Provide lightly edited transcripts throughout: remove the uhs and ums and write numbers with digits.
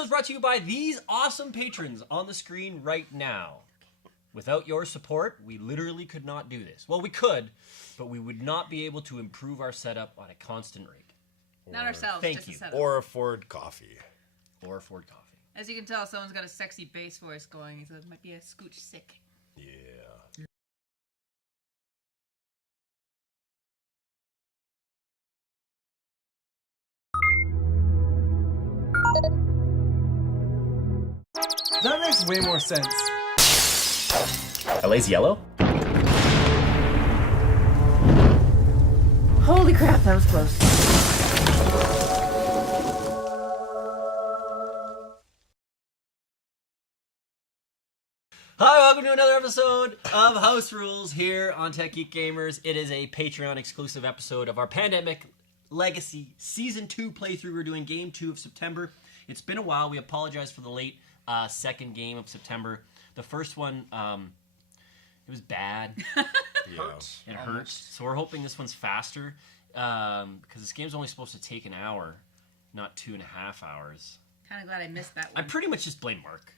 episode is brought to you by these awesome patrons on the screen right now. Without your support, we literally could not do this. Well, we could, but we would not be able to improve our setup on a constant rate. Not ourselves, Thank just you. a setup. Or afford coffee. Or afford coffee. As you can tell, someone's got a sexy bass voice going, so it might be a scooch sick. Yeah. That makes way more sense. LA's yellow? Holy crap, that was close. Hi, welcome to another episode of House Rules here on Tech Geek Gamers. It is a Patreon exclusive episode of our Pandemic Legacy Season 2 playthrough. We're doing Game 2 of September. It's been a while. We apologize for the late second game of September. The first one, it was bad. It hurt. So we're hoping this one's faster because this game's only supposed to take an hour, not 2.5 hours. Kind of glad I missed that one. I pretty much just blame Mark.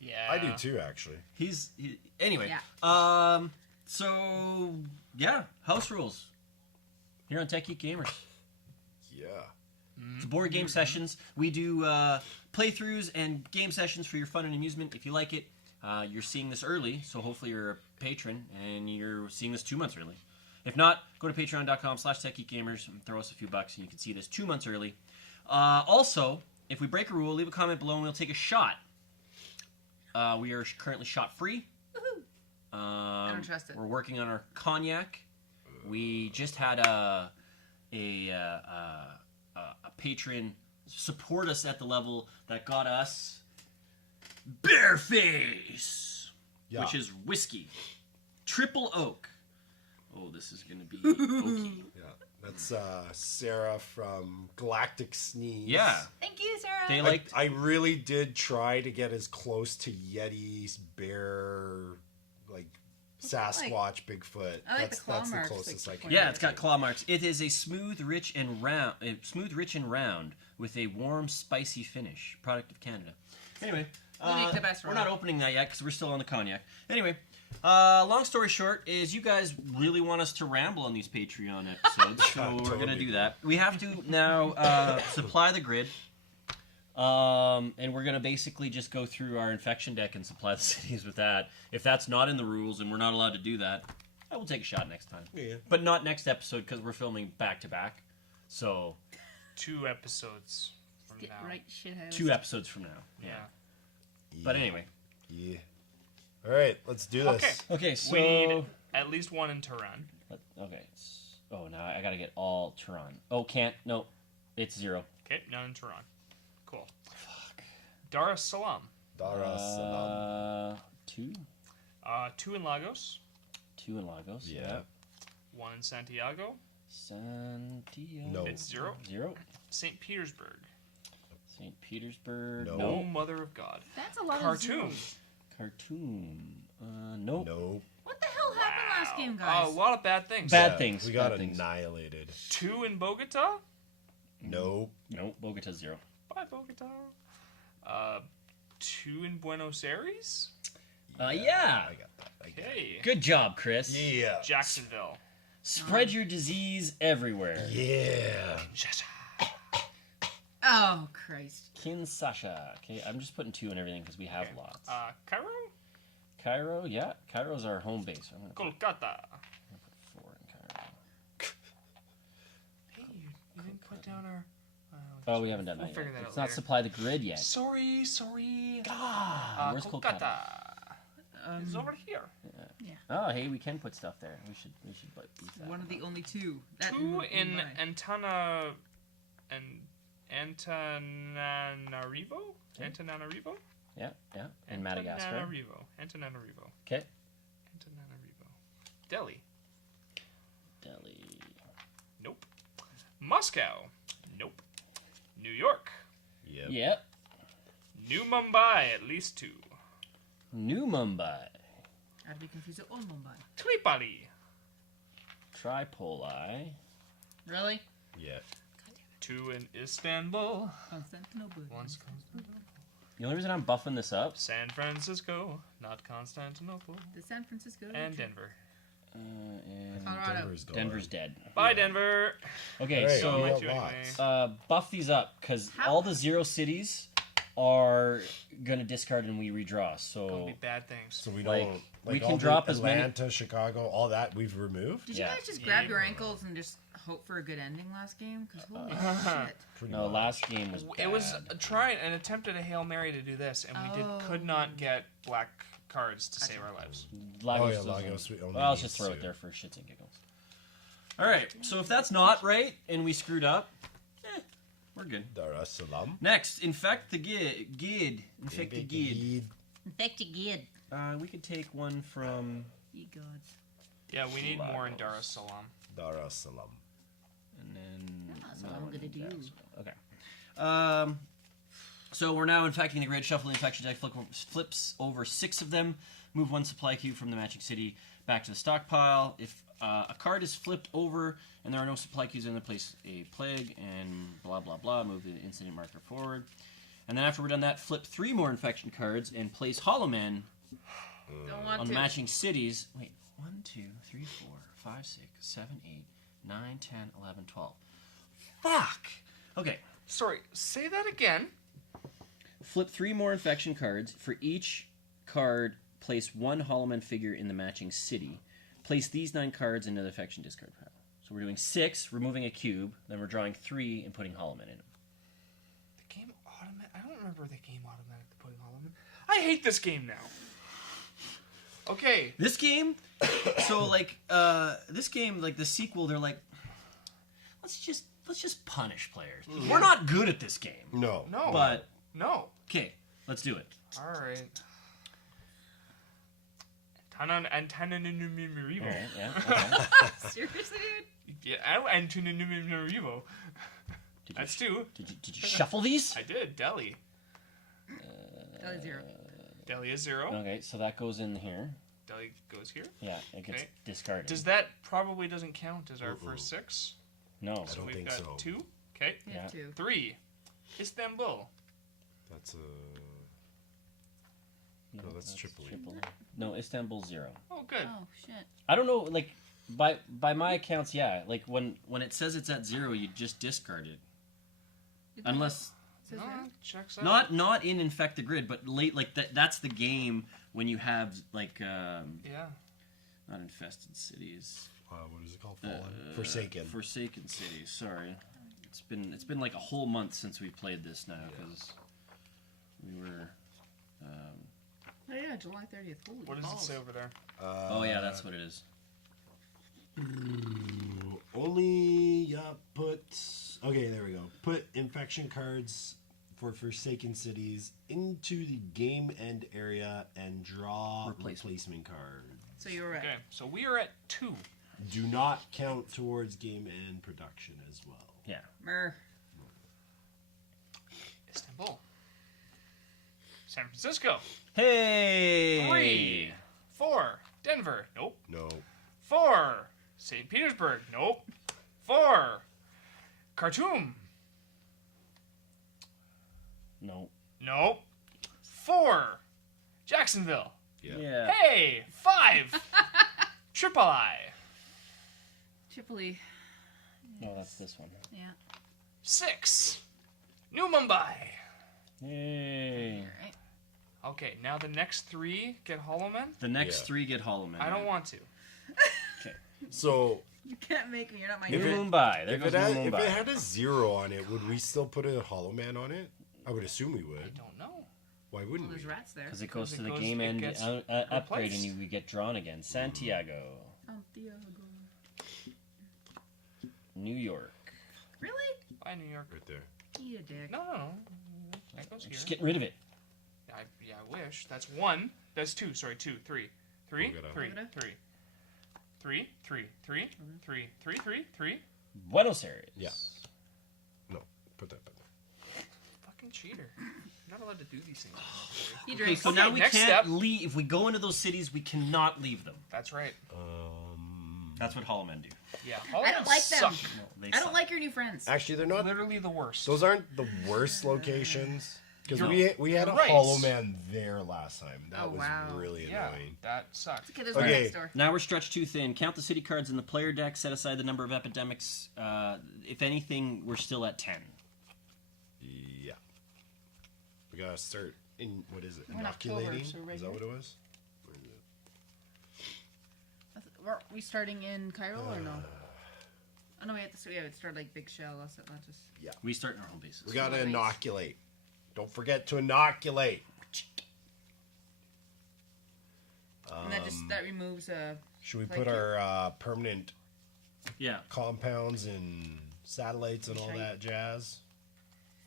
Yeah. I do too, actually. Anyway. Yeah. So yeah, House Rules here on Tech Geek Gamers. Yeah. It's board game sessions. We do playthroughs and game sessions for your fun and amusement. If you like it, you're seeing this early, so hopefully you're a patron and you're seeing this 2 months early. If not, go to patreon.com/techgeekgamers and throw us a few bucks and you can see this 2 months early. Also, if we break a rule, leave a comment below and we'll take a shot. We are currently shot free. I don't trust it. We're working on our cognac. We just had a patron support us at the level that got us Bareface, which is whiskey, triple oak. Oh, this is gonna be oaky. Yeah. That's Sarah from Galactic Sneeze. Yeah, Thank you, Sarah. they like. I really did try to get as close to Yeti's bear, like Sasquatch, Bigfoot. I like the claw that's marks, the closest like, I can. Yeah, get it's got to. claw marks. It is a smooth, rich, and round with a warm, spicy finish. Product of Canada. Anyway, We make the best we're roll. not opening that yet because we're still on the cognac. Anyway, long story short is you guys really want us to ramble on these Patreon episodes, so we're gonna do that. We have to now supply the grid, and we're gonna basically just go through our infection deck and supply the cities with that. If that's not in the rules and we're not allowed to do that, I will take a shot next time. Yeah. But not next episode because we're filming back to back. So 2 episodes from Get now. right, shitheads. 2 episodes from now. Yeah. But anyway. Yeah. All right, let's do this. Okay. Okay, so We need at least one in Tehran. okay. Oh, now I gotta get all Tehran. Oh, can't. No, it's 0. Okay, none in Tehran. Cool. Fuck. Dar es Salaam. Dar es Salaam. 2. 2 in Lagos. 2 in Lagos. Yeah. 1 in Santiago. Santiago. No. It's 0. 0. St. Petersburg. St. Petersburg. No. Oh, Mother of God. That's a lot of Khartoum. zeros. Khartoum. Nope. Nope. What the hell happened last game, A guys? lot of bad things. Bad things. We got bad things. annihilated. 2 in Bogota. Nope. Nope. Bogota 0. Bye, Bogota. 2 in Buenos Aires. Yeah. I got that. Okay. Good job, Chris. Yeah. Jacksonville. Spread your disease everywhere. Yeah. Oh, Christ. Kinshasa. Okay, I'm just putting 2 in everything because we have lots. Cairo. Cairo, yeah. Cairo's our home base. I'm gonna put Kolkata. 4 in Cairo. Hey, you didn't put down our... Oh, we haven't done that figure yet. that It's out not later. supply the grid yet. Sorry. Ah, where's Kolkata? It's over here. Oh, hey, we can put stuff there. We should beef that. One of the only 2. That 2 in Mumbai. Antananarivo? Antananarivo? Yeah. In Madagascar. Antananarivo. Okay. Antananarivo. Delhi. Delhi. Nope. Moscow. Nope. New York. Yep. Yep. New Mumbai, at least 2. New Mumbai. I'd be confused with old Mumbai. Tripoli. Tripoli. Really? Yeah. 2 in Istanbul. Constantinople. Once Constantinople. The only reason I'm buffing this up. San Francisco, not Constantinople. The San Francisco. And Denver. And Colorado. Denver's dead. Bye, Denver. Okay, Hey, so we got you anyway. lots. buff these up because all the 0 cities are gonna discard and we redraw. Gonna So be bad things. So we Like, don't. we can all the drop as many- Atlanta, Chicago, all that we've removed. Did Yeah. you guys just grab your Yeah. ankles and just hope for a good ending last game? Because holy shit. Pretty no, much. last game was bad. It was an attempt at a Hail Mary to do this, and we could not get black cards to save our lives. Lagos Oh, yeah, doesn't- Lagos, we only Well, let's need just throw it two. there for shits and giggles. All right, so if that's not right and we screwed up, we're good. Dar es Salaam. Next, infect the gid. Infect the gid. Infect a gid. We could take one from, Ye gods. Yeah, we need more in Lagos. Dar es Salaam. Dar es Salaam. and then That's another what I'm one gonna in do. Jacksonville. Okay. So we're now infecting the grid. Shuffle the infection deck. Flips over 6 of them. Move 1 supply cube from the matching city back to the stockpile. If a card is flipped over and there are no supply cubes in the place a plague and blah blah blah. Move the incident marker forward. And then after we're done that, flip 3 more infection cards and place Hollow Man Don't want on to. matching cities. Wait, 1, 2, 3, 4, 5, 6, 7, 8, 9, 10, 11, 12. Fuck! Okay. Sorry, say that again. Flip 3 more infection cards. For each card, place 1 Hollow Man figure in the matching city. Place these 9 cards into the infection discard pile. So we're doing 6, removing a cube, then we're drawing 3 and putting Hollow Man in them. The game automatic. I don't remember the game automatically putting all of them. I hate this game now. Okay. This game, so like this game, like the sequel, they're like, let's just punish players. We're not good at this game. No. No. But No. okay, let's do it. All right. Antananarivo. All right, yeah. Okay. Seriously, dude? Yeah, Antananarivo. That's 2. Did you shuffle these? I did. Delhi. Delhi 0. Delhi is 0. Okay, so that goes in here. Delhi goes here. Yeah, it gets Okay. discarded. Does that probably doesn't count as our first 6? No. I don't We've think got so. 2. Okay. Yeah, Yeah. 2. 3. Istanbul. That's a. No, that's Tripoli. No, Istanbul 0. Oh, good. Oh, shit. I don't know, like by my accounts, yeah. Like when it says it's at 0, you just discard it. Unless Says No, that? checks out. not in Infect the Grid, but late like that's the game when you have like Yeah. not infested cities. What is it called? Fallen. Forsaken. Forsaken cities. Sorry, it's been like a whole month since we played this now because we were. Oh, yeah, July 30th. Holy What does it balls. say over there? Oh yeah, that's what it is. Only put. Okay, there we go. Put infection cards for Forsaken Cities into the game end area and draw replacement cards. So you were right. Okay, so we are at 2. Do not count towards game end production as well. Yeah. Mer. Istanbul. San Francisco. Hey. 3. 4. Denver. Nope. No. 4. St. Petersburg. Nope. 4. Khartoum. No. Nope. 4. Jacksonville. Yeah. Hey. 5. Tripoli. Tripoli. No, that's this one. Yeah. 6. New Mumbai. Yay. Right. Okay, now the next 3 get Hollow Men? The next Yeah. 3 get Hollow Man. I don't want to. So You can't make me. You're not my New If dad. it- Mumbai. There if goes it, New had, if Mumbai. it had a 0 on it, would we still put a Hollow Man on it? I would assume we I would. don't know. Why Well, wouldn't there's we? rats there. Because it goes Because to it the goes- game it end gets upgrade and replaced. we get drawn again. Santiago. Santiago. New York. Really? Bye, New York. Right there. Eat a dick. No. That goes I'm here. just getting rid of it. Yeah, I wish. That's 1. That's 2. Sorry, 2. 3. 3. Bogota. 3. Bogota. 3. 3. 3. 3. 3. 3. 3. 3. Buenos Aires. Yeah. No, put that back. Fucking cheater. You're not allowed to do these things. He Okay, drinks. so Okay, now we next can't step. leave. If we go into those cities, we cannot leave them. That's right. That's what Hollow Men do. Yeah. I don't like them. Suck. No, they I don't suck. like your new friends. Actually, they're not. Literally the worst. Those aren't the worst locations. Because You're- we had a you're right. Hollow Man there last time. That Oh, was wow. really Yeah, annoying. that sucked. Okay, there's Okay. one next door. Now we're stretched too thin. Count the city cards in the player deck. Set aside the number of epidemics. If anything, we're still at 10. Yeah. We gotta start in, what is it? We're in October, Inoculating? so right Is that here. what it was? Are we starting in Cairo or no? Oh no, we have to start. Yeah, we'd start like Big Shell, Los Atlantis. We start in our home bases. We gotta Nice. inoculate. Don't forget to inoculate. And that removes Should we Like put it? our permanent Yeah. compounds and satellites and all Shite. that jazz?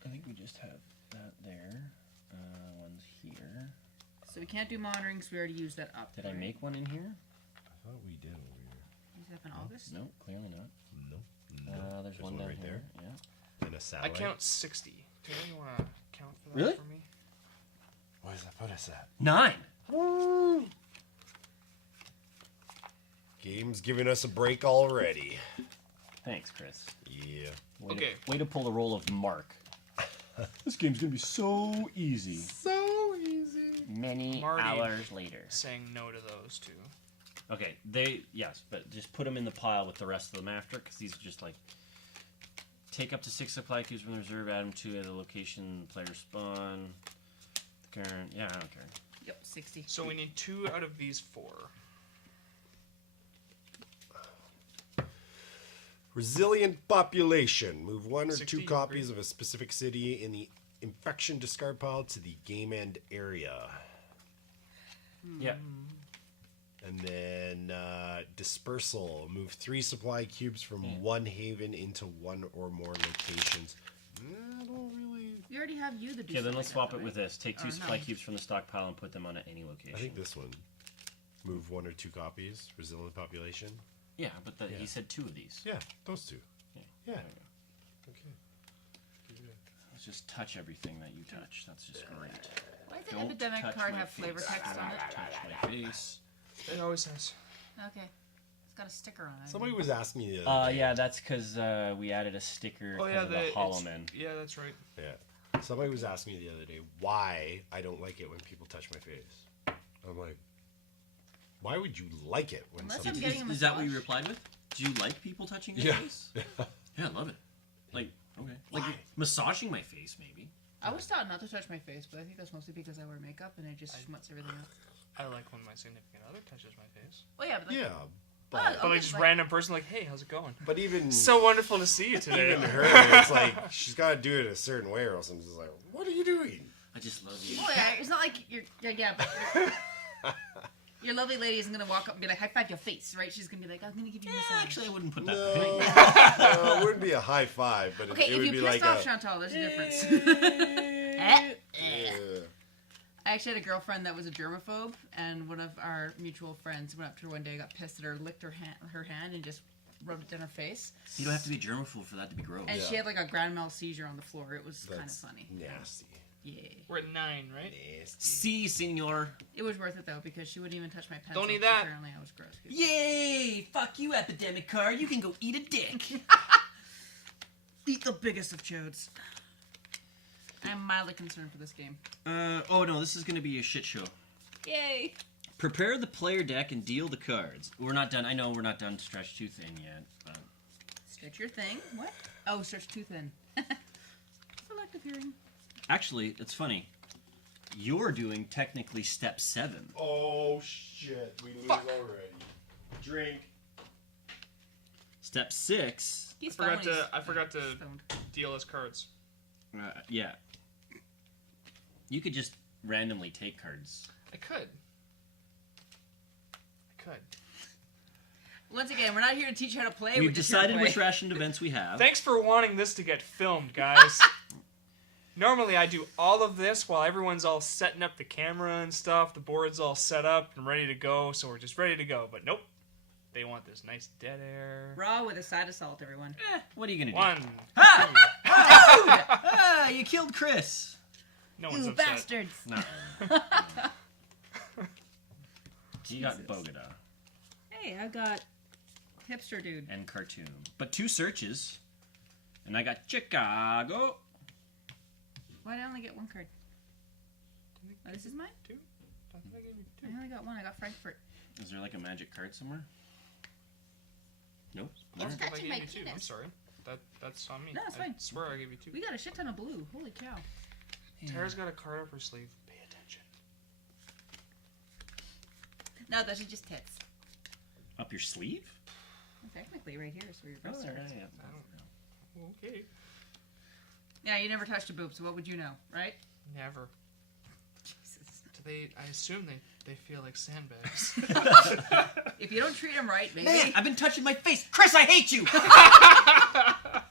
I think we just have that there. One's here. So we can't do monitoring because we already used that up. Did I right? make one in here? I thought we did over here. Use it up in August? No, clearly not. No. There's one down right here. there. Yeah. And a I satellite. count 60. Do you want to count for that Really? for me? What does that put us at? 9. Game's giving us a break already. Thanks, Chris. Yeah. Way to pull the role of Mark. This game's gonna be so easy. So easy. Many Marty. hours later. Saying no to those two. Okay, yes, but just put them in the pile with the rest of them after, because these are just like take up to 6 supply cubes from the reserve, add them to the location player spawn. The current, yeah, I don't care. Yep, 60. So we need 2 out of these 4. Resilient population. Move 1 or 60, 2 copies of a specific city in the infection discard pile to the game end area. Yeah, And then dispersal. Move 3 supply cubes from one haven into 1 or more locations. I don't really. We already have you the. okay, then let's swap it with this. Take 2 Or supply no. cubes from the stockpile and put them on any location. I think this one. Move 1 or 2 copies. Resilient population. Yeah, but Yeah. he said 2 of these. Yeah, those 2. Yeah. Yeah. There we go. Okay. Let's just touch everything that you touch. That's just great. Why does the Don't epidemic touch card my have flavor face. text on it? Touch my face. It always has. Okay. It's got a sticker on it. Somebody was asking me the other day. Yeah, that's because we added a sticker because of the Hollow Man. Yeah, that's right. Yeah. Somebody was asking me the other day why I don't like it when people touch my face. I'm like, why would you like it when Unless somebody... I'm getting a Is that what you massage. replied with? Do you like people touching your Yeah. face? Yeah, I love it. Like, okay. Why? Like massaging my face, maybe. I was taught not to touch my face, but I think that's mostly because I wear makeup and it just schmutz everything up. I like when my significant other touches my face. Well, yeah, but like, Yeah, Oh, but, But okay, like just like- random person like, hey, how's it going? but even... So wonderful to see you today. Even her, it's like, she's got to do it a certain way or else I'm just like, what are you doing? I just love you. well, yeah, it's not like you're. Yeah, but your lovely lady isn't gonna walk up and be like, high five your face, right? She's gonna be like, I'm gonna give you a Yeah, massage. actually, I wouldn't put No, that. no, it wouldn't be a high five, but Okay, it if would you be pissed like off a... Chantal, there's a difference. Yeah. I actually had a girlfriend that was a germaphobe, and one of our mutual friends went up to her one day, got pissed at her, licked her hand, and just rubbed it in her face. You don't have to be germaphobe for that to be gross. And Yeah. she had like a grand mal seizure on the floor. It was kind of That's funny. nasty. Yeah. We're at 9, right? Nasty. Si, senor. It was worth it though because she wouldn't even touch my pencil. Don't eat 'cause that. Apparently I was gross. Yay! Fuck you, epidemic card. You can go eat a dick. Eat the biggest of chodes. I'm mildly concerned for this game. Oh no, this is gonna be a shit show. Yay! Prepare the player deck and deal the cards. We're not done. I know we're not done stretch too thin yet. But Stretch your thing. What? Oh, stretch too thin. Selective hearing. actually, it's funny. You're doing technically step 7. Oh, shit. We lose already. Drink. Step 6. He's I forgot to stoned. deal us cards. Yeah. You could just randomly take cards. I could. Once again, we're not here to teach you how to play. We've we're just here to decided play. which rationed events we have. Thanks for wanting this to get filmed, guys. Normally I do all of this while everyone's all setting up the camera and stuff. The board's all set up and ready to go, so we're just ready to go. But nope. They want this nice dead air. Raw with a side of salt, everyone. What are you gonna do? 1. Ah! 2. Ah! You killed Chris. No one's You upset. bastards! No. You got Bogota Hey, I got hipster dude. and Khartoum, but 2 searches, and I got Chicago. Why did I only get 1 card? Oh, this is mine? Two? I think I gave you two. I only got one. I got Frankfurt. Is there like a magic card somewhere? Nope. It's I touching gave my you two. I'm penis. sorry. That's on me. No, it's I fine. swear I gave you two. We got a shit ton of blue. Holy cow. Tara's got a card up her sleeve. Pay attention. No, those are just tits. Up your sleeve? Well, technically, right here is where your breast yeah, starts. yeah. Okay. Yeah, you never touched a boob, so what would you know, right? Never. Jesus. Do they? I assume they feel like sandbags. If you don't treat them right, maybe. Man, I've been touching my face. Chris, I hate you. Why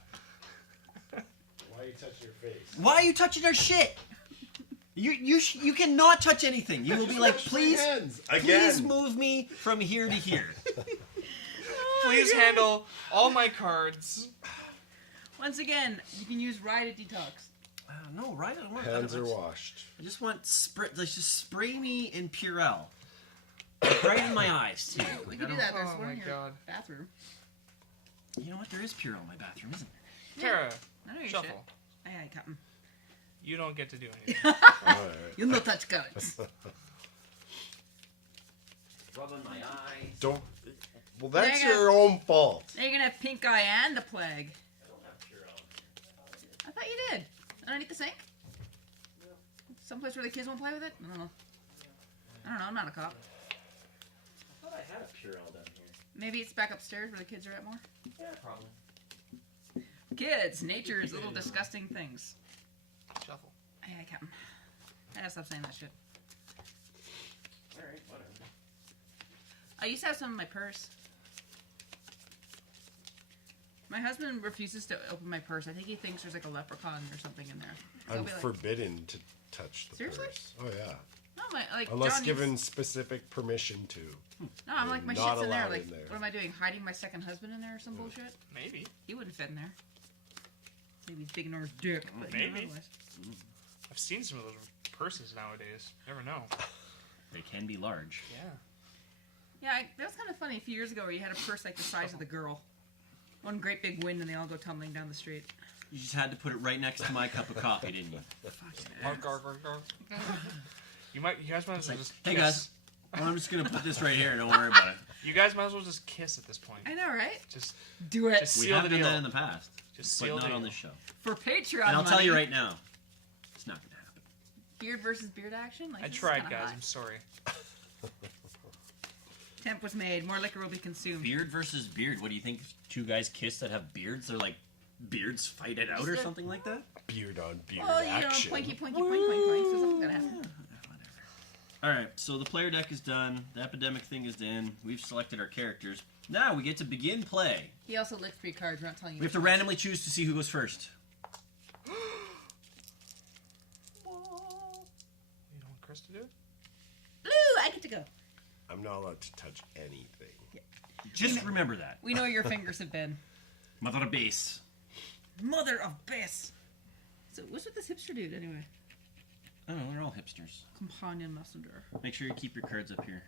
are you touching your face? Why are you touching our shit? You cannot touch anything. You will be like, please, please move me from here to here. Please handle all my cards. Once again, you can use Ride at Detox. No, right? I don't want Hands are washed. I just want spray. Let's just spray me in Purell. Right in my eyes too. We Like, can I do don't- that. There's Oh one my in your God. bathroom. You know what? There is Purell in my bathroom, isn't there? Tara, I know your shuffle. shit. Aye, aye, Captain. You don't get to do anything. Alright. You'll no touch cards. Rubbing my eyes. Don't. Well, that's There you your own fault. Now you're gonna have pink eye and the plague. I don't have Purell. I thought you did. Underneath the sink? Someplace where the kids won't play with it? I don't know. I don't know. I'm not a cop. I thought I had a Purell down here. Maybe it's back upstairs where the kids are at more. Yeah, probably. Kids, nature's little disgusting things. Shuffle. Aye, aye, Captain. I gotta stop saying that shit. All right, whatever. I used to have some in my purse. My husband refuses to open my purse. I think he thinks there's like a leprechaun or something in there. So I'll I'm be like, forbidden to touch the Seriously? purse. Oh yeah. no, like Unless John given needs- saying permission to. No, I'm like my not shit's in there. allowed Like, in there. what am I doing? Hiding my second husband in there or some bullshit? Maybe. He wouldn't fit in there. Maybe he's big enormous dick. But Maybe. otherwise. I've seen some of those purses nowadays. Never know. They can be large. Yeah. Yeah, that was kind of funny a few years ago where you had a purse like the size of the girl. One great big wind and they all go tumbling down the street. You just had to put it right next to my cup of coffee, didn't you? Fuck yeah. You guys might as well just Hey kiss. guys, well, I'm just gonna put this right here. Don't worry about it. You guys might as well just kiss at this point. I know, right? Just Do it. Just We seal haven't the done deal. that in the past, Just but seal not the on deal. this show. For Patreon And I'll tell you money, right now, it's not gonna happen. Beard versus beard action? Like, I this is tried, kinda guys. hot. I'm sorry. Temp was made. More liquor will be consumed. Beard versus beard. What do you think? Two guys kiss that have beards? They're like beards fight it out or Just a- something like that? Beard on beard Well, you know, action. poinky, poinky, poinky, poinky, poinky, so something's gonna happen. Whatever. All right, so the player deck is done. The epidemic thing is in. We've selected our characters. Now we get to begin play. He also licked 3 cards. We're not telling you. We have to randomly choose to see who goes first. You don't want Chris to do it? Blue, I get to go. I'm not allowed to touch anything. Just remember that. We know where your fingers have been. Mother of base. Mother of Biss. So what's with this hipster dude anyway? I don't know, they're all hipsters. Companion messenger. Make sure you keep your cards up here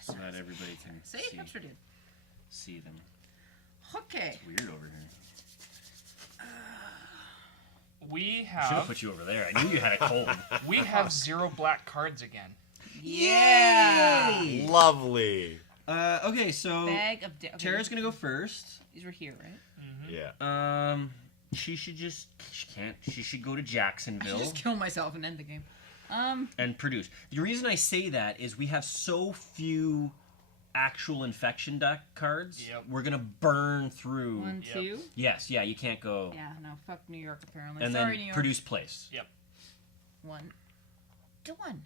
so that everybody can Say hipster dude. see them. Okay. It's weird over here. We I should have have put you over there. I knew you had a cold. we have 0 black cards again. Yeah. Yay! Lovely. Okay, so Bag of okay, Tara's gonna go first. These were here, right? Yeah. She should go to I should Jacksonville just kill myself and end the game. and produce. The reason I say that is we have so few actual infection deck cards. Yep. We're gonna burn through. 1, Yep. 2. Yes, yeah, you can't go. Yeah, no, fuck New York apparently. And Sorry, then New York. produce place. 1 to 1.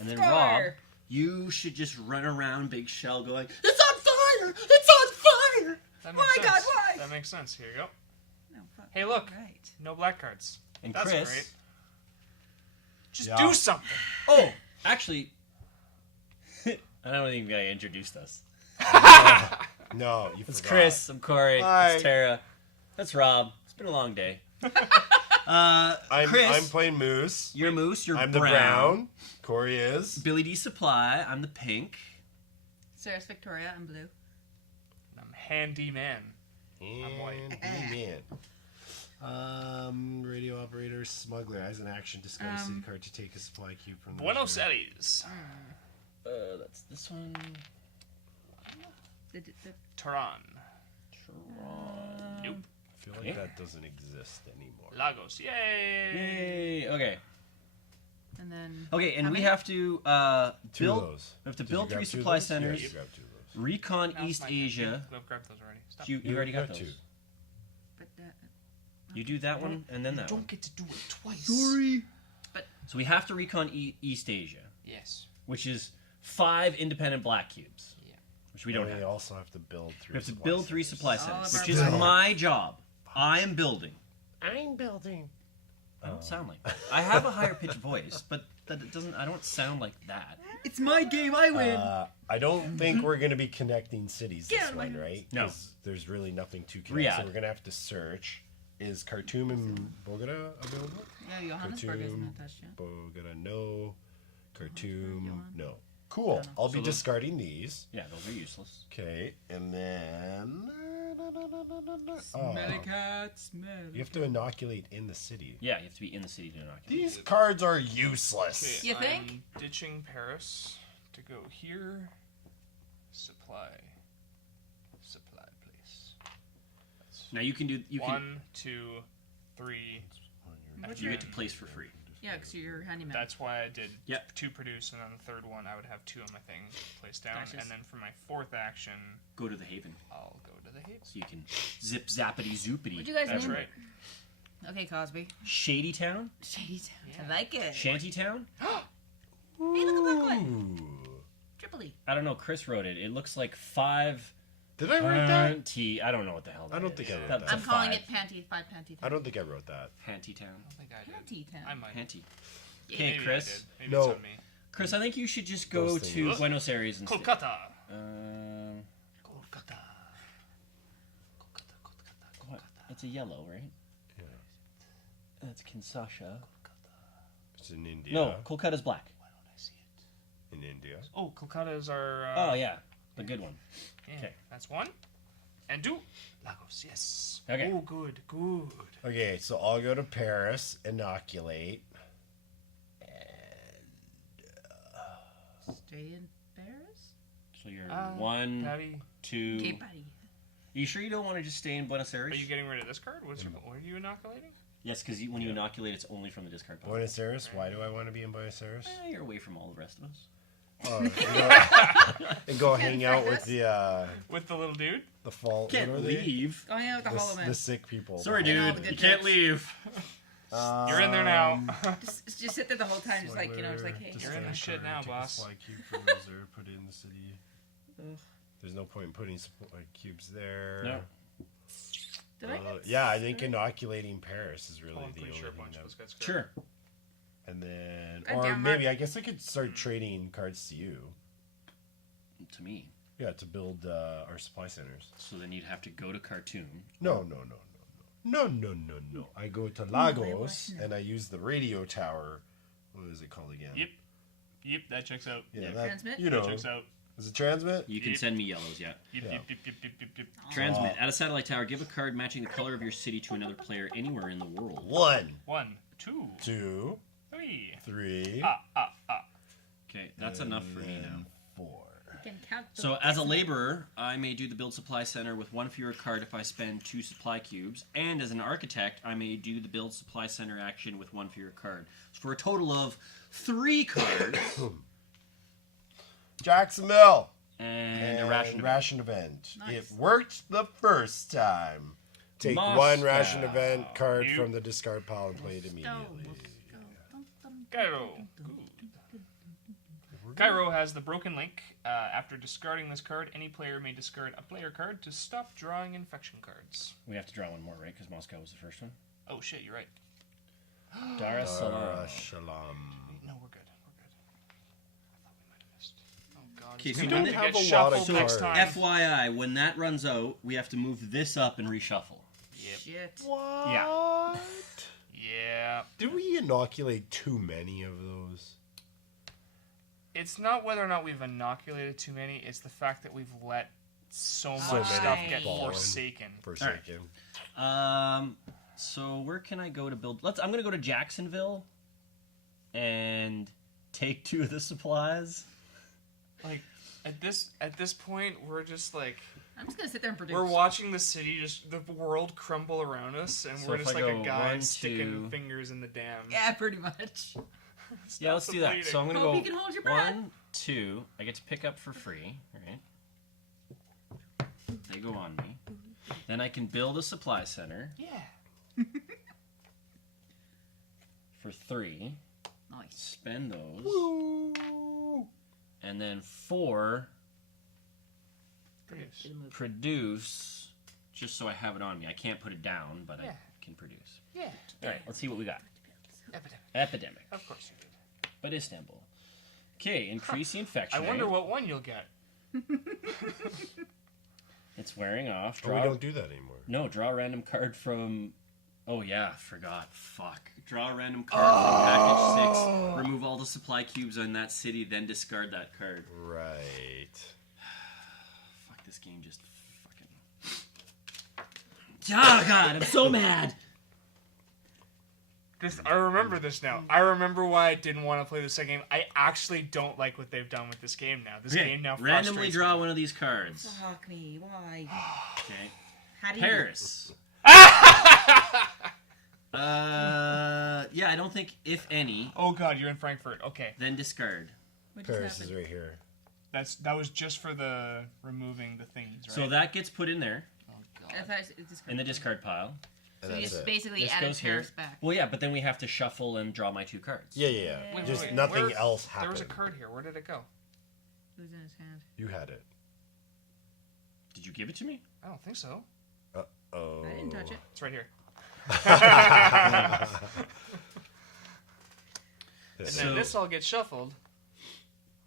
And then Score. Rob, you should just run around Big Shell going, "It's on fire! It's on fire!" That My makes sense. God, why? That makes sense. Here you go. No, fuck. Hey, look. Right. No black cards. And That's Chris. great. Just Yeah. do something. Oh, actually, I don't even think I introduced us. No, you It's forgot. Chris. I'm Cory. Hi. It's Tara. That's Rob. It's been a long day. I'm Chris, playing Moose. you're Moose. You're I'm the brown. Cory is. Billy D Supply. I'm the pink. Sarah's Victoria and blue. I'm handy man. And white. man. Radio operator, smuggler. As an action, discard a city card to take a supply cube from the Buenos reserve. Aires. That's this one. Tehran. Nope. I feel like that doesn't exist anymore. Lagos. Yay! Yay! Okay. And then. Okay, and How we many? have to Two of build. those. We have to Did you build grab 3 two of supply those? centers. Yeah, you grabbed two of those. Recon Now's East my Asia. I've grabbed those already. Stop. You already got got those. two. But You do that one and then that Don't one. get to do it twice. So we have to recon East Asia, Yes. which is 5 independent black cubes, Yeah. which we don't We have. also have to build 3. We have to build 3 supply All centers, of which our is building. my job. I am building. I'm building. I don't sound like that. I have a higher pitched voice, but that doesn't. I don't sound like that. it's my game. I win. I don't think we're going to be connecting cities Get this out of my one, house. right? No. 'Cause there's really nothing to connect, so Riyadh. we're going to have to search. Is Khartoum and Bogota available? Yeah, Johannesburg isn't attached yet. Bogota, no. Khartoum, Johann. no. Cool. No, no. I'll be So those- discarding these. Yeah, those are useless. Okay, and then... Smelly Oh, cat, smelly. you have to inoculate in the city. Yeah, you have to be in the city to inoculate. These cards are useless. You think? I'm ditching Paris to go here. Supply, please. That's Now you can do. You can. 1, 2, 3. What's You your- get to place for free. Yeah, because you're handyman. That's why I did Yep. 2 produce, and on the third one I would have 2 of my things placed down, Gotcha. and then for my 4th action, Go to the Haven, I'll go to the Haven. so you can zip zappity zoopity. What'd you guys That's name right. it? Okay, Cosby. Shady Town, Shady Town. Yeah. I like it. Shanty Town. Hey, look at that one. Ooh. Tripoli. I don't know. Chris wrote it. It looks like 5 Did I write that? T. I don't know what the hell. I don't think I wrote That's that. I'm calling 5. it Panty. 5 Panty. I don't think I wrote that. Hanty Town. I don't think I did. Panty Town. I might. Hanty. Yeah. Okay, Maybe Chris. I did. Maybe No. it's on me. Chris, I think you should just go Those to things. Buenos Aires instead. Kolkata. What? Kolkata. It's a yellow, right? Yeah. That's Kinshasa. It's in India. No, Kolkata's black. Why don't I see it? In India. Oh, Kolkata is our. Oh yeah, the good one. Yeah, Okay. that's 1. And 2. Lagos. Yes. Okay. Oh, good. Good. Okay, so I'll go to Paris, inoculate. Stay in Paris? So you're Uh, 1, Patty, 2. Okay, buddy. You sure you don't want to just stay in Buenos Aires? are you getting rid of this card? What are you inoculating? Yes, because when you inoculate, it's only from the discard pile. Buenos Aires? Why do I want to be in Buenos Aires? You're away from all the rest of us. And go hang out with With the little dude? the fall. Can't what are they? leave. Oh, yeah, with the Hollow Man. The sick people. Sorry, I know, dude. the You good can't jokes. leave. You're in there now. Just sit there the whole time, just like, just like, hey. You're in the shit now, boss. Cube from the reserve, put it in the city. There's no point in putting cubes there. No. Did I get Yeah, I think inoculating Paris is really Oh, I'm the pretty only sure a thing bunch that- of us got scared. Sure. And then, God or damn, maybe Mark. I guess I could start trading cards to you. To me. Yeah, to build our supply centers. So then you'd have to go to Khartoum. No. I go to Lagos and I use the radio tower. What is it called again? Yep, that checks out. Yeah, Transmit? You That know, checks out. is it transmit? You can Yep. send me yellows, yeah. Yep, Yeah. yep. Transmit. At a satellite tower, give a card matching the color of your city to another player anywhere in the world. 1, 1, 2, 2, 3. 3, Okay, that's enough for me now. and 4. can count the So, as a laborer, I may do the build supply center with 1 fewer card if I spend 2 supply cubes. And as an architect, I may do the build supply center action with 1 fewer card. For a total of 3 cards Jacksonville and a ration. ration event. Nice. It worked the first time. Take Moscow. 1 ration event card Nope. from the discard pile and play it Go, immediately. go, dum, dum, Cairo. Good. Cairo has the broken link. After discarding this card, any player may discard a player card to stop drawing infection cards. We have to draw one more, right? Because Moscow was the first one. Oh shit, you're right. Dar es Salaam. Shalom. No, we're good. We're good. I thought we might have missed. Oh god. Okay, it's so gonna we don't get have a lot shuffled of next cards. time. FYI, when that runs out, we have to move this up and reshuffle. Yep. Shit. What? Yeah. Did we inoculate too many of those? It's not whether or not we've inoculated too many, it's the fact that we've let so much So many stuff get fallen. forsaken. Forsaken. So where can I go to build? I'm gonna go to Jacksonville, and take 2 of the supplies. Like at this point, we're just like I'm just gonna sit there and produce. we're watching the city, just the world crumble around us, and So we're if just I like go a guy 1, sticking 2. fingers in the dam. Yeah, pretty much. Yeah, let's do that. So I'm gonna Hope go you can hold your breath. 1, 2. I get to pick up for free, right? They go on me. Then I can build a supply center Yeah. for 3. Nice. Spend those. Woo! And then 4 Produce. It'll move. produce, just so I have it on me. I can't put it down, but Yeah. I can produce. Yeah. All right, let's see what we got. Epidemic. Epidemic, Of course you did. but Istanbul. Okay, increase the infection I wonder rate. what one you'll get. It's wearing off. Oh, we don't do that anymore. No, draw a random card from... Oh, yeah, forgot. Fuck. Draw a random card from package 6. Remove all the supply cubes on that city, then discard that card. Right. Fuck, this game just fucking... Oh, God, I'm so mad. I remember this now. I remember why I didn't want to play the second game. I actually don't like what they've done with this game now. This game now randomly frustrates draw me. one of these cards. Fuck me. Why? Okay. How do you? Paris. Yeah, I don't think, if any, Oh god, you're in Frankfurt. Okay, then discard. What just Paris is happened? right here. that was just for the removing the things, right? So that gets put in there, Oh I god. thought it was in the discard pile. And So you that's just it. basically This added goes here. Paris back. Well, yeah, but then we have to shuffle and draw my 2 cards. Yeah, yeah, yeah. Wait, Just wait, nothing where- else There happened. was a card here. Where did it go? It was in his hand. You had it. Did you give it to me? I don't think so. Oh. I didn't touch it. It's right here. And So- then this all gets shuffled.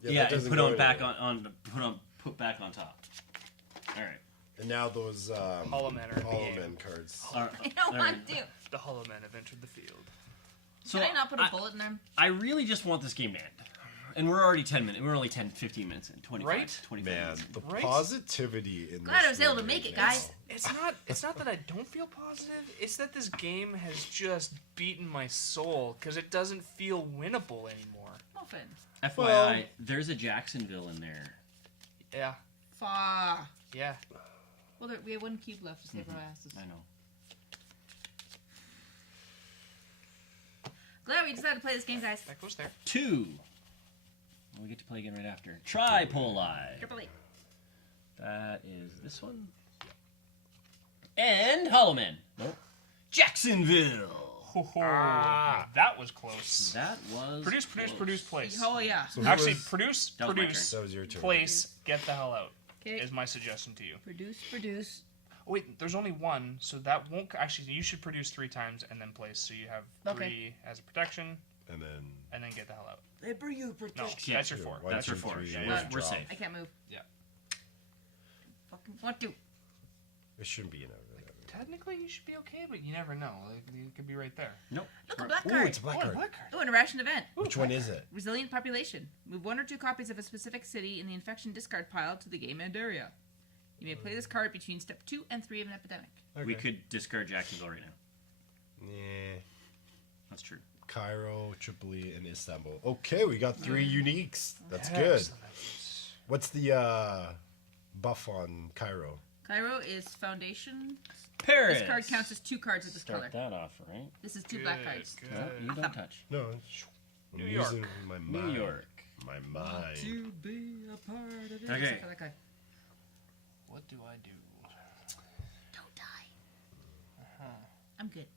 Yeah, that and doesn't put go on back anywhere. put back on top. All right. And now those Hollow Men are in the Hollow game. Men cards. All right. I don't All want right. to. The Hollow Men have entered the field. So Can I not put a bullet in them? I really just want this game to end. And we're already 10 minutes. We're only 10, 15 minutes in. 25, Right? 25 Man, minutes. the Right? positivity in Glad this I was able to game make it, is- guys. It's not that I don't feel positive. It's that this game has just beaten my soul because it doesn't feel winnable anymore. Muffin. FYI, Well- there's a Jacksonville in there. Yeah. Far. Yeah. Well, we have 1 cube left to save our asses. I know. Glad we decided to play this game, guys. That goes there. 2. We get to play again right after. Tripoli. Triple E. That is this one. And Hollow Man. Nope. Jacksonville. That was close. That was Produce, close. place. Oh, yeah. So who Actually, was- produce, That was my produce, That was your turn. place, get the hell out. Okay. Is my suggestion to you. Produce. Oh, wait, there's only 1, so that won't actually. You should produce 3 times and then place, so you have 3 Okay. as a protection, And then and then get the hell out. No, Yeah. that's your 4. One, That's two, your 4. three, Yeah, yeah. we're Drop. safe. I can't move. Yeah. Fucking want to. it shouldn't be an Technically, you should be okay, but you never know. Like, it could be right there. Nope. Look, a black Ooh, card. it's a black Oh, a card. black card. Oh, interaction event. Which one is it? Resilient population. Move 1 or 2 copies of a specific city in the infection discard pile to the game end area. You may play this card between step 2 and 3 of an epidemic. We could discard Jacksonville right now. Yeah. That's true. Cairo, Tripoli, and Istanbul. Okay, we got 3 uniques. That's good. Excellent. What's the buff on Cairo? Cairo is foundation. Paris. This card counts as 2 cards of this color. Start that off, right? This is 2 black cards. Good. No, you don't touch. No, I'm New using York. my mind. New York. My mind. To be a part of it. Except Okay. for that guy. What do I do? Don't die. I'm good.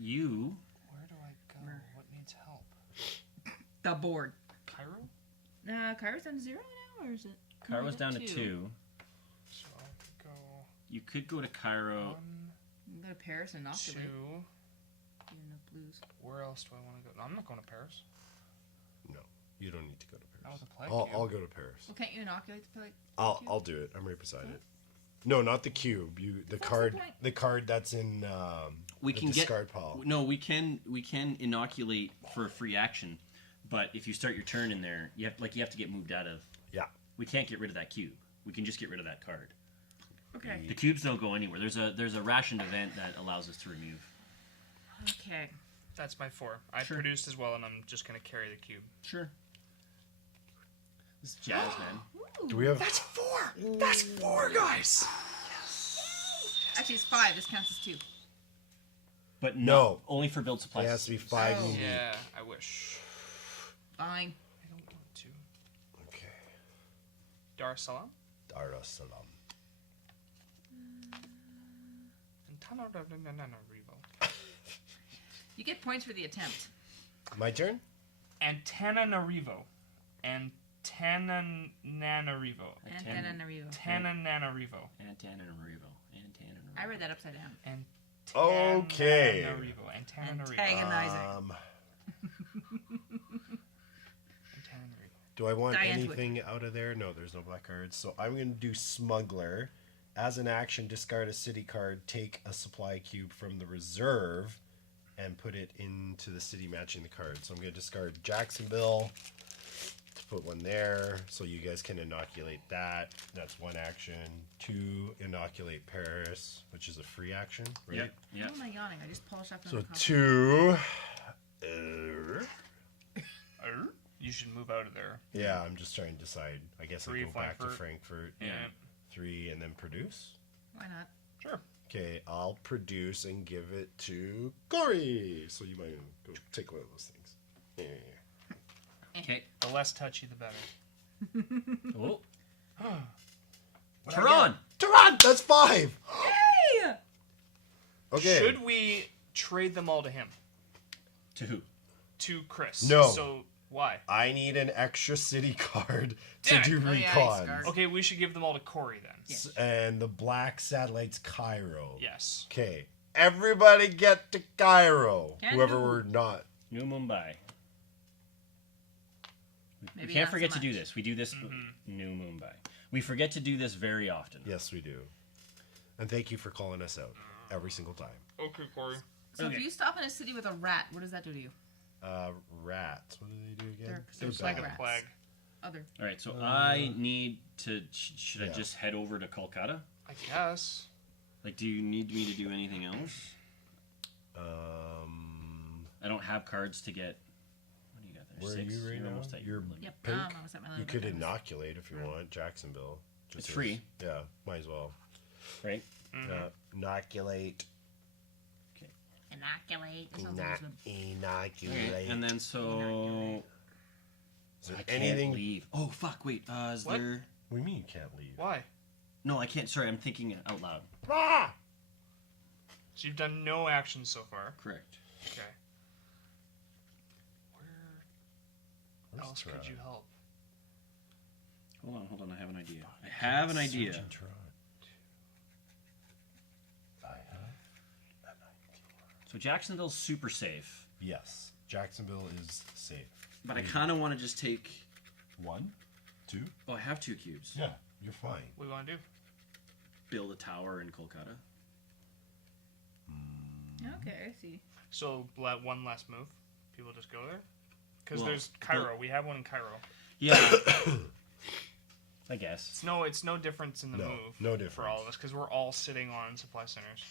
You. Where do I go? What needs help? The board. Cairo? Cairo's down to 0 now, or is it? Cairo's down to 2. So I could go You could go to Cairo. 1, You can go to Paris and 2. inoculate. You're in the blues. Where else do I want to go? No, I'm not going to Paris. No, you don't need to go to Not Paris. with a plague I'll cube. go to Paris. Well, can't you inoculate the plague? I'll do it. I'm right beside it. No, not the cube. The What's the card. point? The card that's in We the can get. discard pile. No, we can inoculate for a free action, but if you start your turn in there, you have to get moved out of. Yeah. We can't get rid of that cube. We can just get rid of that card. Okay. The cubes don't go anywhere. There's a rationed event that allows us to remove. Okay. That's my 4. I Sure. produced as well, and I'm just gonna carry the cube. Sure. This is jazz, man. Do we have? That's 4. That's 4, guys. Actually, it's 5. This counts as 2. But No. only for build supplies. It has to be 5 Oh. unique. Yeah, I wish. Fine. I don't want to. Okay. Dar es Salaam. Dar es Salaam. Antananarivo. You get points for the attempt. My turn. Antananarivo. Antananarivo. Antananarivo. Tananarivo. Antananarivo. I read that upside down. Okay. Antananarivo. Antagonizing. Do I want Die into it. anything out of there? No, there's no black cards. So I'm going to do Smuggler. As an action, discard a city card, take a supply cube from the reserve, and put it into the city matching the card. So I'm going to discard Jacksonville to put one there, so you guys can inoculate that. That's one action. 2, inoculate Paris, which is a free action, right? Yep. Yeah. Why am I yawning? I just polished off So another copy. 2. You should move out of there. Yeah, I'm just trying to decide. I guess I 3, go back to Frankfurt. Frankfurt. Yeah. 3, and then produce. Why not? Sure. Okay, I'll produce and give it to Cory. So you might go take one of those things. Yeah. Okay. The less touchy, the better. Oh. What Tehran! Tehran! That's 5! Hey! Okay. Should we trade them all to him? To who? To Chris? No. So, why? I need an extra city card to Damn it. do Oh, yeah, recons. discard. Okay, we should give them all to Cory then. Yes. And the black satellite's Cairo. Yes. Okay. Everybody get to Cairo. Can Whoever do. we're not. New Mumbai. We Maybe can't not forget so to do much. this. We do this. New Mumbai. We forget to do this very often. Yes, we do. And thank you for calling us out every single time. Okay, Cory. So Okay. if you stop in a city with a rat, what does that do to you? Rats. What do they do again? They're It's like a Rats. plague. Other. All right. So I need to. Should I yeah. just head over to Kolkata? I guess. Like, do you need me to do anything else? I don't have cards to get. What do you got there? Where 6? are you right You're now? almost at your You're limit. Yep. Pink? I was at my You limit. could inoculate if you want. Jacksonville. It's as- free. Yeah, might as well. Right. Inoculate. Inoculate. That sounds like Inoculate. Okay. And then so Is there I can't anything? leave. Oh fuck! Wait. Is What? there? What do you mean you can't leave? Why? No, I can't. Sorry, I'm thinking out loud. Ah! So you've done no action so far. Correct. Okay. Where Where's else Toronto? could you help? Hold on. I have an idea. I have an idea. Search in Toronto. I have an idea. So Jacksonville's super safe, Yes, Jacksonville is safe. but I kind of want to just take. 1, 2. Oh, I have 2 cubes. Yeah, you're fine. What do you want to do? Build a tower in Kolkata. Okay, I see. So one last move. People just go there. Because Well, there's Cairo. We have one in Cairo. Yeah. I guess. It's no difference in the No, move. no for difference. all of us because we're all sitting on supply centers.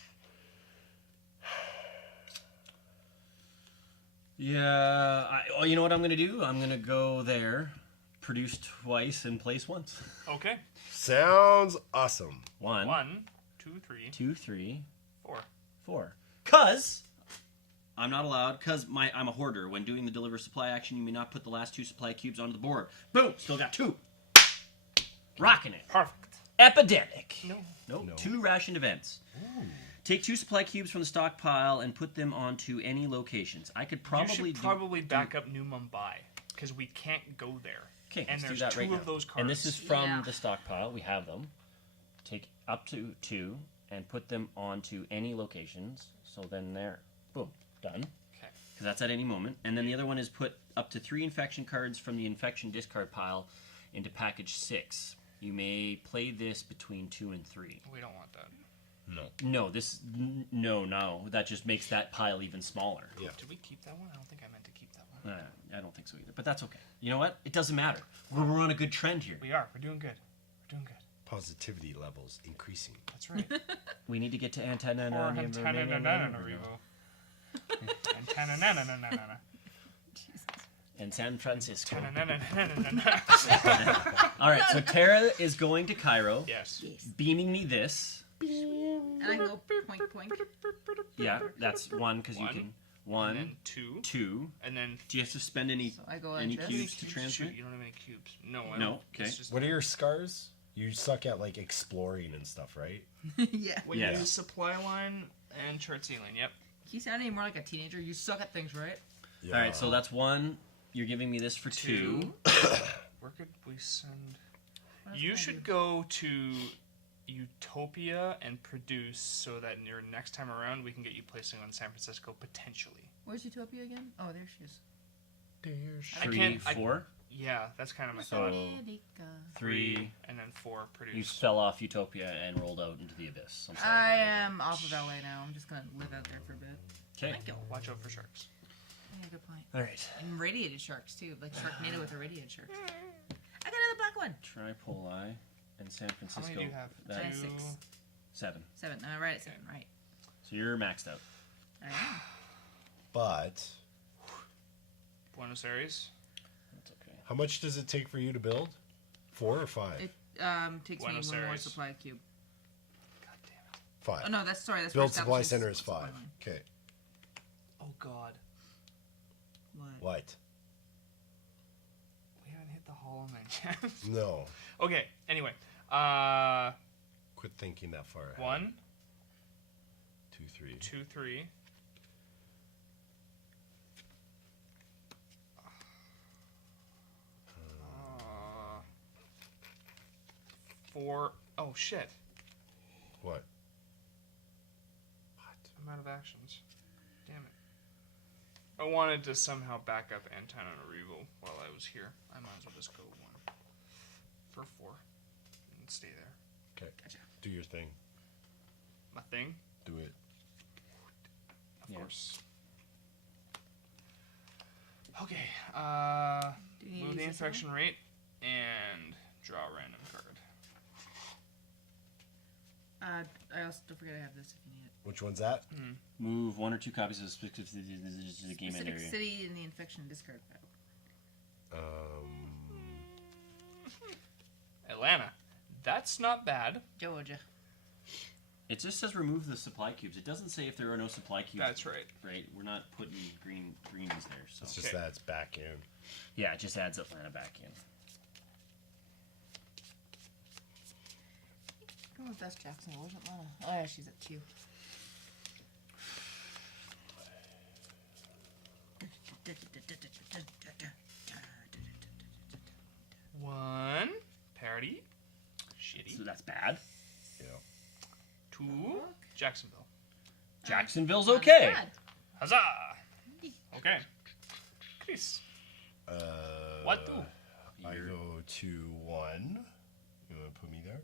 Yeah. You know what I'm gonna do? I'm gonna go there, produce twice, and place once. Okay. Sounds awesome. 1, 1, 2, 3, 2, 3, 4. 4. Cause I'm not allowed. Cause I'm a hoarder. When doing the deliver supply action, you may not put the last 2 supply cubes onto the board. Boom. Still got 2. Rocking it. Perfect. Epidemic. No. Nope. No. 2 rationed events. Take 2 supply cubes from the stockpile and put them onto any locations. I could probably you should probably back up New Mumbai because we can't go there. Okay, and let's there's do that 2 right of now. those cards. And this is from Yeah. the stockpile. We have them. Take up to 2 and put them onto any locations. So then there, boom, done. Okay. Because that's at any moment. And then the other one is put up to 3 infection cards from the infection discard pile into package 6. You may play this between 2 and 3. We don't want that. No, no. That just makes that pile even smaller. Yeah. Did we keep that one? I don't think I meant to keep that one. I don't think so either. But that's okay. You know what? It doesn't matter. We're on a good trend here. We are. We're doing good. We're doing good. Positivity levels increasing. That's right. We need to get to Or Antananarivo. Antananarivo. Antananarivo. And San Francisco. Antananarivo. All right, so Tara is going to Cairo, Yes. Yes. beaming me this. And I go point, point. Yeah, that's one because you One. can. And One, then 2. two. And then Do you have to spend any So I go any like cubes this. to Shoot, transmit? you don't have any cubes. No, I No? don't. Okay. It's just What are your scars? You suck at like exploring and stuff, right? Yeah. when Yes. you use supply line and chart ceiling. Yep. You sound any more like a teenager. You suck at things, right? Yeah. All right, so that's one. You're giving me this for two. Where could we send? What else You can I should do? go to Utopia and produce so that in your next time around we can get you placing on San Francisco potentially. Where's Utopia again? Oh, there she is. I Three, can't- I- four, Yeah, that's kind of my So- thought. America. three. And then 4 You produce. fell off Utopia and rolled out into the abyss. I'm sorry. I am off of LA now. I'm just gonna live out there for a bit. Okay. Thank you. Watch out for sharks. Yeah, good point. All right. And radiated sharks too, like Sharknado with the radiated sharks. I got another black one. Tripoli and San How Francisco. many do you have? That- That's 6. 7. 7. Right at 7. Right. So you're maxed out. I am. But Buenos Aires. That's okay. how much does it take for you to build? 4 or 5? It takes Buenos me one more Aires. supply cube. God damn it. 5. Oh no, that's sorry. That's Build for supply establishing center is supply 5. line. Okay. Oh God. What? What? We haven't hit the Hollow Man yet. No. Okay. Anyway. Quit thinking that far ahead. 1, 2, 3. 2, 3. Four. Oh shit! What? I'm out of actions. Damn it! I wanted to somehow back up Antananarivo while I was here. I might as well just go 1 for 4 and stay there. Okay. Gotcha. Do your thing. My thing, Do it. of Yeah. course. Okay. Do you need Move to the use this infection rate and draw a random card. I also don't forget I have this if you need it. Which one's that? Move 1 or 2 copies of the specific game end Specific area. city in the infection discard pile. Atlanta. That's not bad. Georgia. It just says remove the supply cubes. It doesn't say if there are no supply cubes. That's right. Right? We're not putting greens there. So It's just Okay. that it's back in. yeah, it just adds Atlanta back in. Oh, that's Jackson. Where's Atlanta? Oh yeah, she's at 2. One. Parody. Shitty. So that's bad. Yeah. 2. Jacksonville. Jacksonville's Not okay. bad. Huzzah! Okay. Chris. What do? I go to 1. You want to put me there?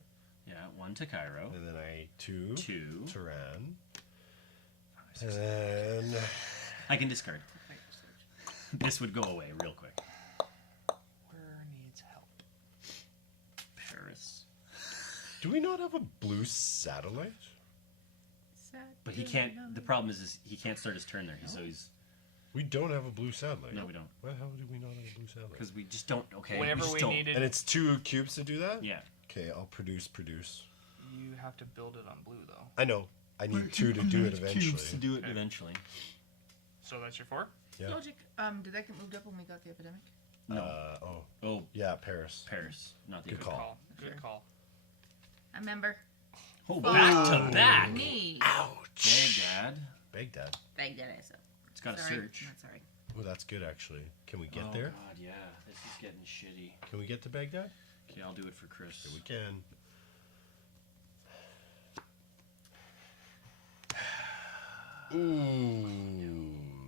Yeah, 1 to Cairo. And then I 2. 2. Tehran. And then I can discard. This would go away real quick. Where needs help? Paris. do we not have a blue satellite? But he can't. The problem is he can't start his turn there. So he's. We don't have a blue satellite. No, we don't. Why the hell do we not have a blue satellite? Because we just don't. Okay. Whenever just we don't. needed, And it's 2 cubes to do that? Yeah. Okay, I'll produce. you have to build it on blue though. I know. I need 2 to do it eventually. Cubes to do it Okay. eventually. So that's your 4. Yeah. Logic. Did that get moved up when we got the epidemic? No. Oh, Yeah, Paris. Paris, not the Good other. call. Good Sure. call. I remember. Oh, back to back. Me. Baghdad. Baghdad. Baghdad, I said. It's got a Sorry. search. Not sorry. Oh, that's good actually. Can we get oh, there? God, yeah. This is getting shitty. Can we get to Baghdad? Okay, I'll do it for Chris. Yeah, we can. Ooh.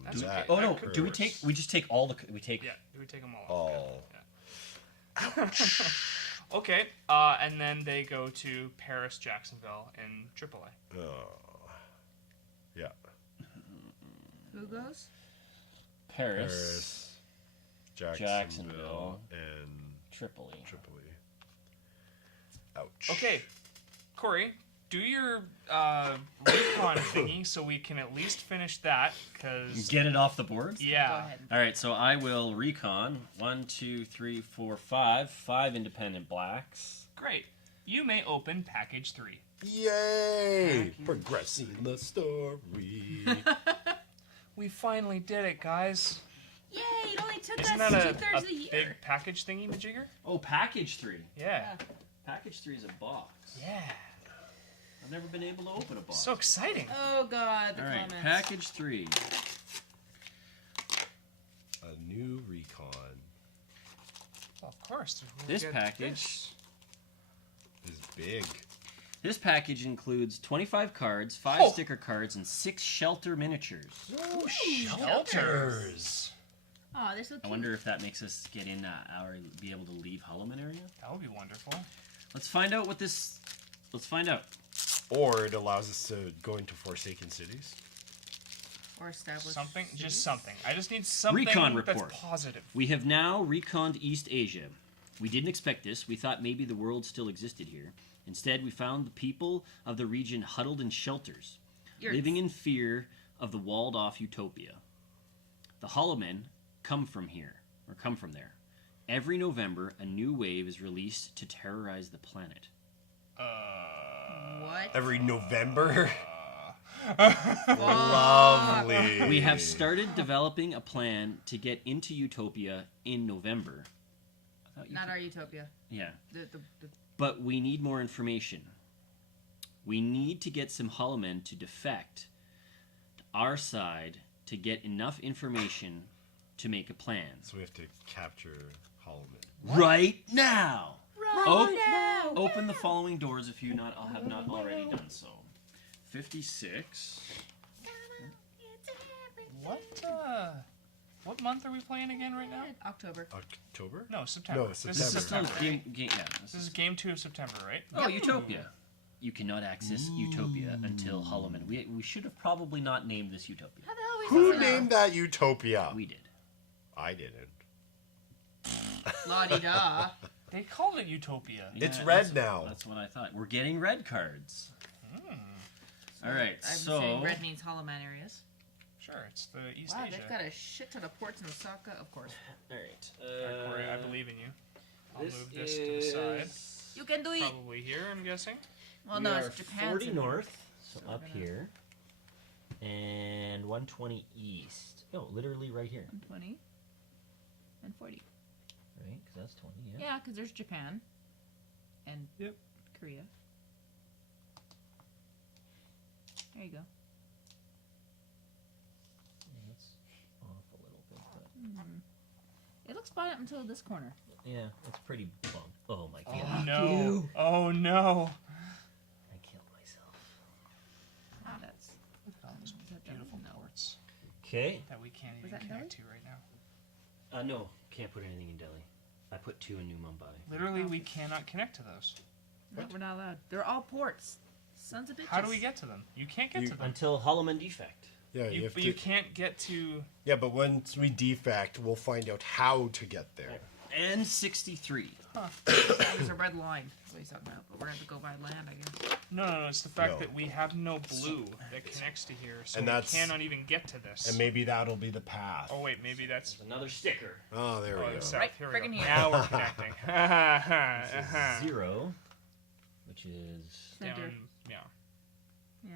That's that okay. Oh no! hurts. Do we take? We just take all the. We take. Yeah, we take them all. Oh. Good. Yeah. Okay, and then they go to Paris, Jacksonville, and AAA. Oh. Yeah. Who goes? Paris, Paris. Jacksonville. And Tripoli. Tripoli. Ouch. Okay, Cory, do your recon thingy so we can at least finish that, because... Get it off the boards? Go Yeah. ahead. All right, so I will recon 1, 2, 3, 4, 5. 5 independent blacks. Great. You may open package 3. Yay! Progressing the story. We finally did it, guys. Yay! It only took Isn't us that a 2/3 of the year. big package thingy, majigger? Oh, package 3. Yeah. Package 3 is a box. Yeah. I've never been able to open a box. So exciting. Oh god, the All right, comments. package 3. A new recon Well, of course. we'll This get package- is big. This package includes 25 cards, 5 Oh. sticker cards, and 6 shelter miniatures. Ooh, shelters. Oh, they're so cute. I wonder if that makes us get in or be able to leave Holloman area. That would be wonderful. Let's find out what this. Let's find out. Or it allows us to go into Forsaken Cities. Or established Something, cities. just something. I just need something Recon that's report. positive. We have now reconned East Asia. We didn't expect this. We thought maybe the world still existed here. Instead, we found the people of the region huddled in shelters, living in fear of the walled-off utopia. The Hollowmen come from there. Every November, a new wave is released to terrorize the planet. What? Every November. Oh. Lovely. We have started developing a plan to get into Utopia in November. I thought Not our utopia. Yeah. The But we need more information. We need to get some Hollowmen to defect to our side to get enough information to make a plan. So we have to capture Holloman. Right now! Right now! Open the following doors if you have not already done so. 56. What month are we playing again right now? October. October? No, September. No, This is September. September. Game, yeah. This is game 2 of September, right? Oh, Utopia. You cannot access Utopia until Hollowmen. We should have probably not named this Utopia. How the hell are we Who supposed to know? named that Utopia? We did. I didn't. La-di-da. They called it Utopia. It's Yeah, red that's- now. That's what I thought. We're getting red cards. All right, I'm so saying red means Hollow Man areas. Sure, it's the East Wow, Asia. they've got a shit ton of ports in Osaka, of course. all right. Alright, Cory, I believe in you. I'll This move this to the side. You can do it! Probably here, I'm guessing. Well, we no, are it's Japan. 40 north, so we're up gonna- here, and 120 east. Oh, literally right here, 20 and 40. right? Because that's 20. Yeah. Yeah, because there's Japan and Yep. Korea. There you go. That's off a little bit, but It looks fine up until this corner. yeah, it's pretty bump. Oh my god! Oh no. Oh no. I killed myself. Ah, that's. Look at all those beautiful ports Okay. that we can't Was even that connect to right now. No, can't put anything in Delhi. I put 2 in New Mumbai. Literally, we cannot connect to those. No, we're not allowed. They're all ports. Sons of bitches. How do we get to them? You can't get to them. Until Hollowman defect. Yeah, You, have but to, you can't get to. yeah, but once we defect, we'll find out how to get there. And 63. There's a red line. That's what he's talking about. But we're going to have to go by land, I guess. No. It's the fact No. that we have no blue that connects to here, so And we that's- cannot even get to this. And maybe that'll be the path. Oh wait, maybe that's. There's another sticker. Oh, there we Oh, go. south. Right Here we go. friggin' here. Now we're connecting. This is 0, which is Center. Down, yeah. Yeah.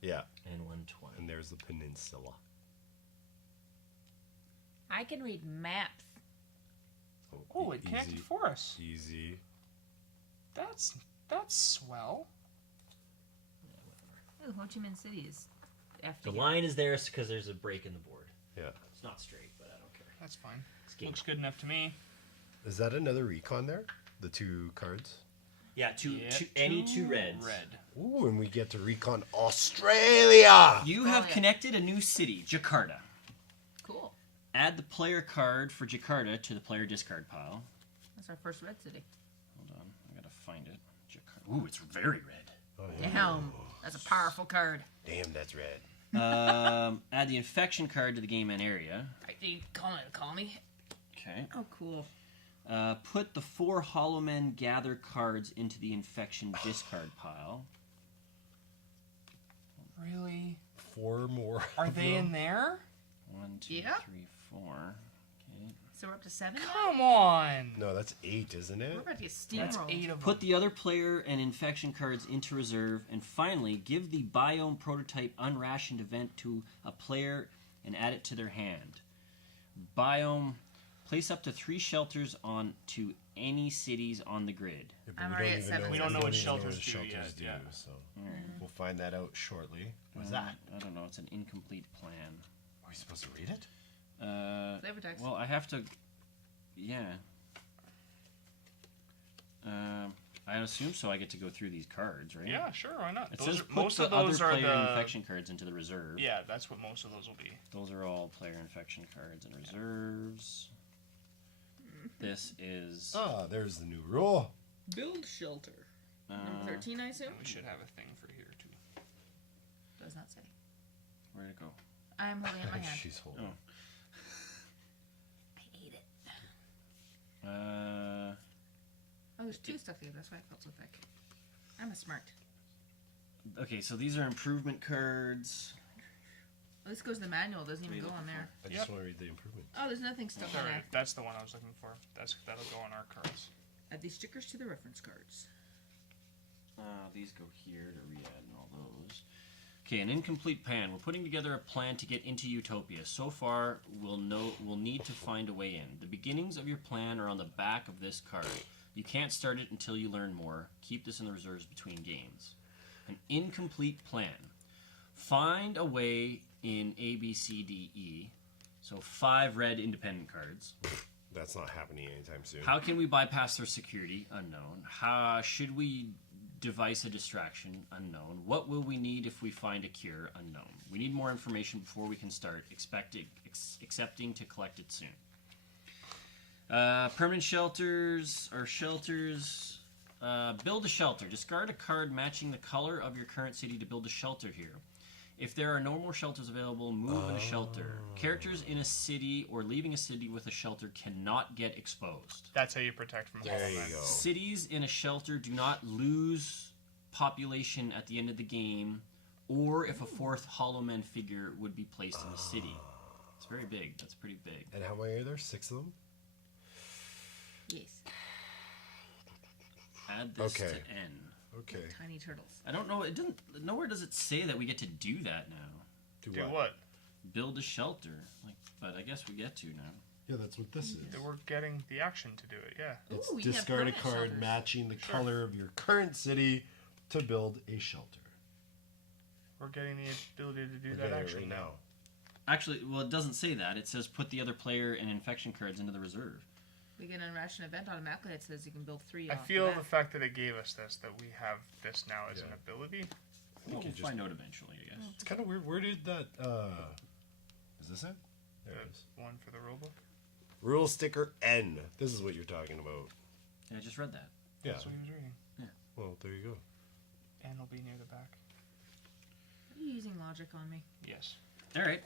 Yeah, and 120. and there's the peninsula. I can read maps. Oh, it connected easy. for us. Easy. That's swell. Ooh, Ho Chi Minh City is The FD. line is there because there's a break in the board. Yeah. It's not straight, but I don't care. That's fine. It's game. Looks good enough to me. Is that another recon there? The 2 cards? Yeah, Yeah, any 2 reds. Red. Ooh, and we get to recon Australia! You Oh, have yeah. connected a new city, Jakarta. Cool. Add the player card for Jakarta to the player discard pile. That's our first red city. Hold on, I gotta find it. Jakarta. Ooh, it's very red. Oh, yeah. Damn. That's a powerful card. Damn, that's red. Add the infection card to the game and area. Right, you call me. Okay. Oh, cool. Put the 4 Hollow Men Gather cards into the infection discard pile. Really? 4 more. Are of they them? in there? 1, 2, Yeah. 3, 4. Okay. So we're up to 7 now? Come on. No, that's 8, isn't it? We're about to get That's steamrolled. 8 of them. Put the other player and infection cards into reserve, and finally, give the Biome Prototype Unrationed event to a player and add it to their hand. Biome, place up to 3 shelters on to any cities on the grid. Yeah, but I'm we already don't at even 7. We don't know what even shelters the do shelters yet, do, yeah. so we'll find that out shortly. What's that? I don't know. It's an incomplete plan. Are we supposed to read it? Flavor text. Well, I have to. Yeah. I assume so. I get to go through these cards, right? Yeah, sure, why not? It Those says are, put most the of those other are player the infection cards into the reserve. Yeah, that's what most of those will be. Those are all player infection cards and reserves. This is. Ah, there's the new rule. Build shelter. Number 13, I assume? And we should have a thing for here too. Does not say. Where'd it go? I'm holding it in my hand. She's holding. Oh. I ate it. Uh, Oh, there's 2 stuff here. That's why it felt so thick. I'm a smart. okay, so these are improvement cards. Oh, this goes to the manual. It doesn't even go on there. I just want to read the improvement. Oh, there's nothing stuck on Sorry, there. that's the one I was looking for. That'll go on our cards. Add these stickers to the reference cards. These go here to re-add and all those. Okay, an incomplete plan. We're putting together a plan to get into Utopia. So far, we'll need to find a way in. The beginnings of your plan are on the back of this card. You can't start it until you learn more. Keep this in the reserves between games. An incomplete plan. Find a way in A, B, C, D, E. So 5 red independent cards. That's not happening anytime soon. How can we bypass their security? Unknown. How should we device a distraction? Unknown. What will we need if we find a cure? Unknown. We need more information before we can start accepting to collect it soon. Permanent shelters or shelters. Build a shelter. Discard a card matching the color of your current city to build a shelter here. If there are no more shelters available, move in a shelter. Characters in a city or leaving a city with a shelter cannot get exposed. That's how you protect from There Hollow you Men. go. Cities in a shelter do not lose population at the end of the game, or if a 4th Hollow Men figure would be placed in the city. It's very big. That's pretty big. And how many are there? 6 of them? Yes. Add this Okay. to N. Okay. Tiny turtles. I don't know. It doesn't. Nowhere does it say that we get to do that now. Do Do what? what? Build a shelter. But I guess we get to now. Yeah, that's what this is. We're getting the action to do it, yeah. It's Ooh, we have discard a permanent card shelters. matching the color of your current city to build a shelter. We're getting the ability to do We're that getting it action right now. Actually, well, it doesn't say that. It says put the other player and infection cards into the reserve. We get an unration event automatically. It says you can build 3 I off feel the the bat. fact that it gave us this, that we have this now as an Yeah. ability. We'll can just- find out eventually, I guess. It's kind of weird. Where did that? Is this it? There it is. The one for the rulebook. Rule sticker N. This is what you're talking about. Yeah, I just read that. Yeah. That's what he was reading. Well, there you go. And will be near the back. Are you using logic on me? Yes. All right.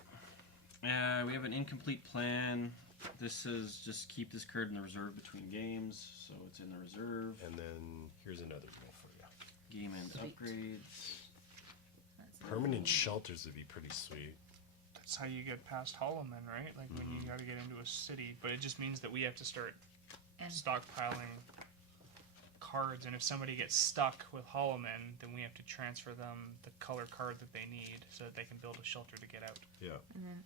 We have an incomplete plan. This says just keep this card in the reserve between games, so it's in the reserve. And then here's another rule for you. Game end Sweet. upgrades. That's Permanent shelters would be pretty sweet. That's how you get past Hollow Men, right? Like when you got to get into a city, but it just means that we have to start And stockpiling cards, and if somebody gets stuck with Hollow Men, then we have to transfer them the color card that they need so that they can build a shelter to get out. Yeah. then-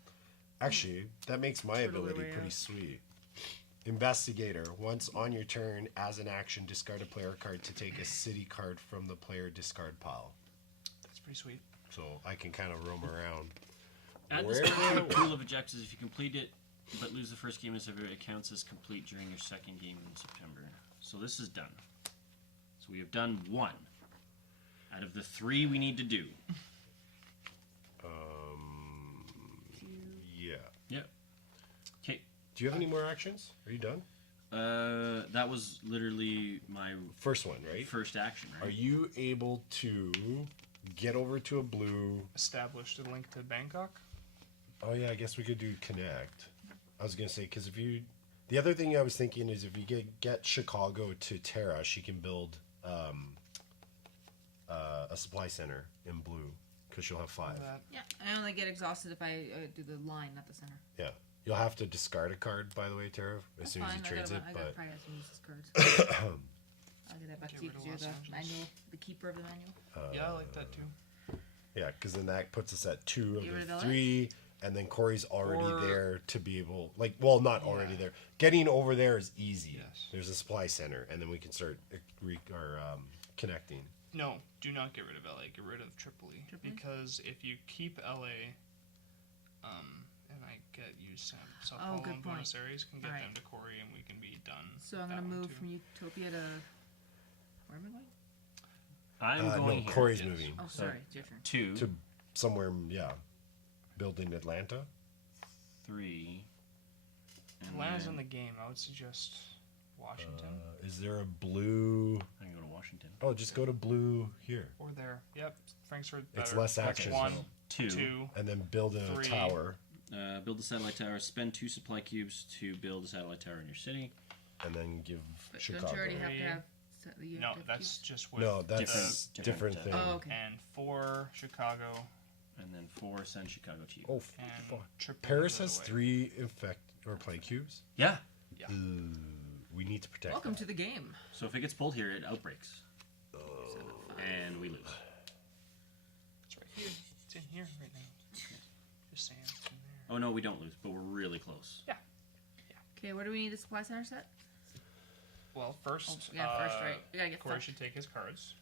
Actually, that makes my Put it ability away pretty out. sweet. Investigator. Once on your turn, as an action, discard a player card to take a city card from the player discard pile. That's pretty sweet. So I can kind of roam around. Add this Where- card to the pool of objectives if you complete it, but lose the first game in September. It counts as complete during your second game in September. So this is done. So we have done 1 out of the 3 we need to do. Yeah. Yep. Okay. Do you have any more actions? Are you done? That was literally my First one, right? first action, Are right? you able to get over to a blue? Established a link to Bangkok. Oh yeah, I guess we could do connect. I was gonna say because if you The other thing I was thinking is if you get Chicago to Terra, she can build a supply center in blue because she'll have 5. Yeah, I only get exhausted if I do the line, not the center. Yeah. You'll have to discard a card, by the way, Tara, as soon as he trades it. I But probably have to use this cards. I'll get that back Get to you rid of because you're Los the Angeles. manual, the keeper of the manual. Yeah, I like that too. yeah, because then that puts us at 2 Get rid of of the LA? 3, and then Corey's already Or- there to be able, not already Yeah. there. Getting over there is easy. Yes. There's a supply center, and then we can start connecting. No, do not get rid of LA. Get rid of Tripoli. Because if you keep LA, and I get you Sao Paulo good and point. Buenos Aires, can get Alright. them to Cory, and we can be done. So I'm with gonna that one, move too. from Utopia to where am I going? I'm going no, here. Corey's Yes. moving Oh, sorry, it's your turn. 2, to somewhere, building Atlanta. 3. And Atlanta's then in the game. I would suggest Washington Is there a blue? I can go to Washington. Oh, just go to blue here, or there. Yep, Frankfurt. It's better. less That's action. 1, So 2. 2. and then build a 3. tower, Build a satellite tower. Spend 2 supply cubes to build a satellite tower in your city. and then give But Chicago. don't you already have to Three. have? You No, have to that's just with No, that's Different, different thing. Oh, okay. and 4 Chicago And then 4 send Chicago to you. Oh, and fuck. Tripoli. Paris the other has way. 3 infect or plague cubes. Yeah. Yeah. We need to protect. Welcome that. to the game. So if it gets pulled here, it outbreaks. And we lose. It's right here. It's in here right now. Just saying, it's in there. Oh no, we don't lose, but we're really close. Okay, where do we need the supply center set? Well, first, Oh, yeah, first, right. We gotta get Cory fucked. should take his cards.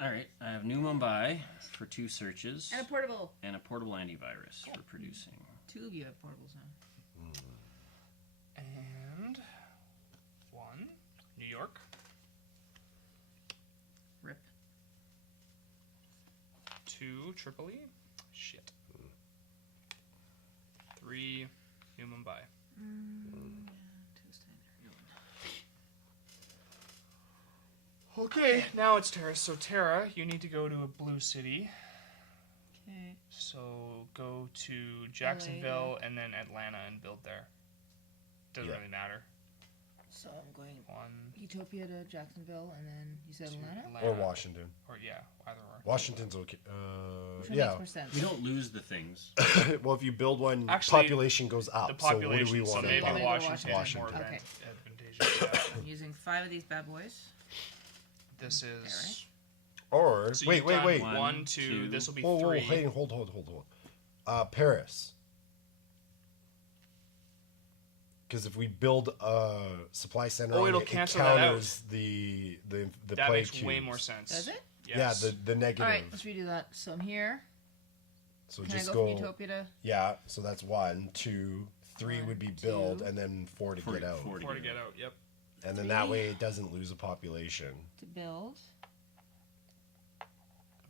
All right, I have New Mumbai for 2 searches And a portable. and a portable antivirus for producing. 2 of you have portables now. And 1, New York. Rip. 2, Tripoli. Shit. 3, New Mumbai. Okay, now it's Terra. So Terra, you need to go to a blue city. Okay. So go to Jacksonville and then Atlanta and build there. Doesn't Yeah. really matter. So I'm going 1, Utopia to Jacksonville, and then you said 2, Atlanta? Or Washington. Or yeah, either or. Washington's okay. Which one Yeah. makes more sense? We don't lose the things. Well, if you build one, Actually, population goes up. The population, so what do we so want maybe to buy? Washington, Washington. is more Okay. advantageous. Yeah. I'm using 5 of these bad boys. This is. Or So wait, you've wait, done wait. 1, 2. two. This will be Whoa, 3. hey, hold. Paris. Because if we build a supply center, Oh, on it'll it cancel that out. counters the That plague makes way cubes. more sense. Does it? Yes. Yeah, the negative. Alright, let's redo that. So I'm here. So Can just I go from Utopia to... Yeah, so that's 1, 2, 3 One, would be build, 2. and then 4 to get out. 4 4 to get out. Yep. And then that 3. way it doesn't lose a population. to build? I'll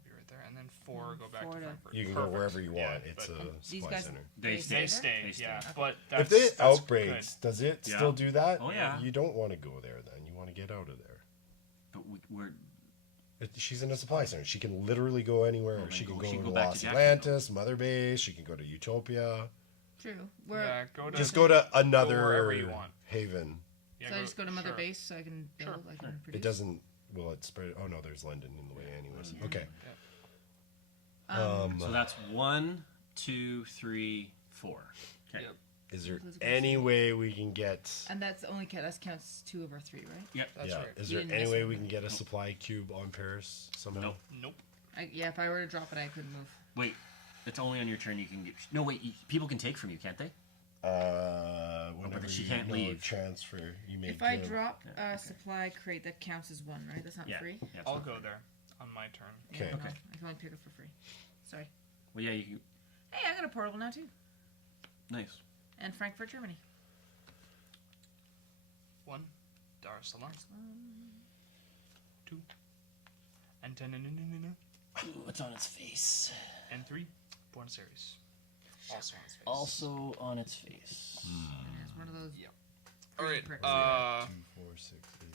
be right there. And then 4 go back 4 to to- Frankfurt. You can go Perfect. wherever you want. Yeah, It's but a These supply guys- center. They They stay. They there? stay. They stay. Yeah, Okay. but If that's, it that's outbreaks, good. does it Yeah. still do that? Oh, yeah. You don't want to go there then. You want to get out of there. But we're She's in a supply center. She can literally go anywhere. Well, then she can go- go she can to go back to Los Jacksonville. Atlantis, Mother Base. She can go to Utopia. True. Where... Yeah, go to Just go to another wherever you want. haven. Yeah, So I just go to Mother sure. Base so I can build, Sure. I can produce? It doesn't. Well, it's spread. Oh no, there's London in the way, anyways. Yeah. Okay. so that's 1, 2, 3, 4. Okay. Yep. Is there Let's go any way we can get? And that's only that counts 2 over 3, right? Yep. That's yeah. right. Is You there didn't any miss way one. we can get a supply cube on Paris somehow? Nope. Nope. Yeah, if I were to drop it, I couldn't move. Wait, it's only on your turn you can get. No, wait. People can take from you, can't they? Whenever she you can't know leave. transfer, you may If I give. drop Yeah, a okay. supply crate, that counts as 1, right? That's not Yeah. free? Yeah, it's I'll not go fair. there on my turn. Okay. Yeah, no, Okay. I can only pick it for free. Sorry. Well, yeah, you can. Hey, I got a portable now, too. Nice. And Frankfurt, Germany. 1, Dar es Salaam. 2, and 10, Ooh, it's on its face. and 3, Buenos Aires. Also on its face. Also on its face. And it's one of those... Yep. All right. Pricks. 2, 4, 6, 8,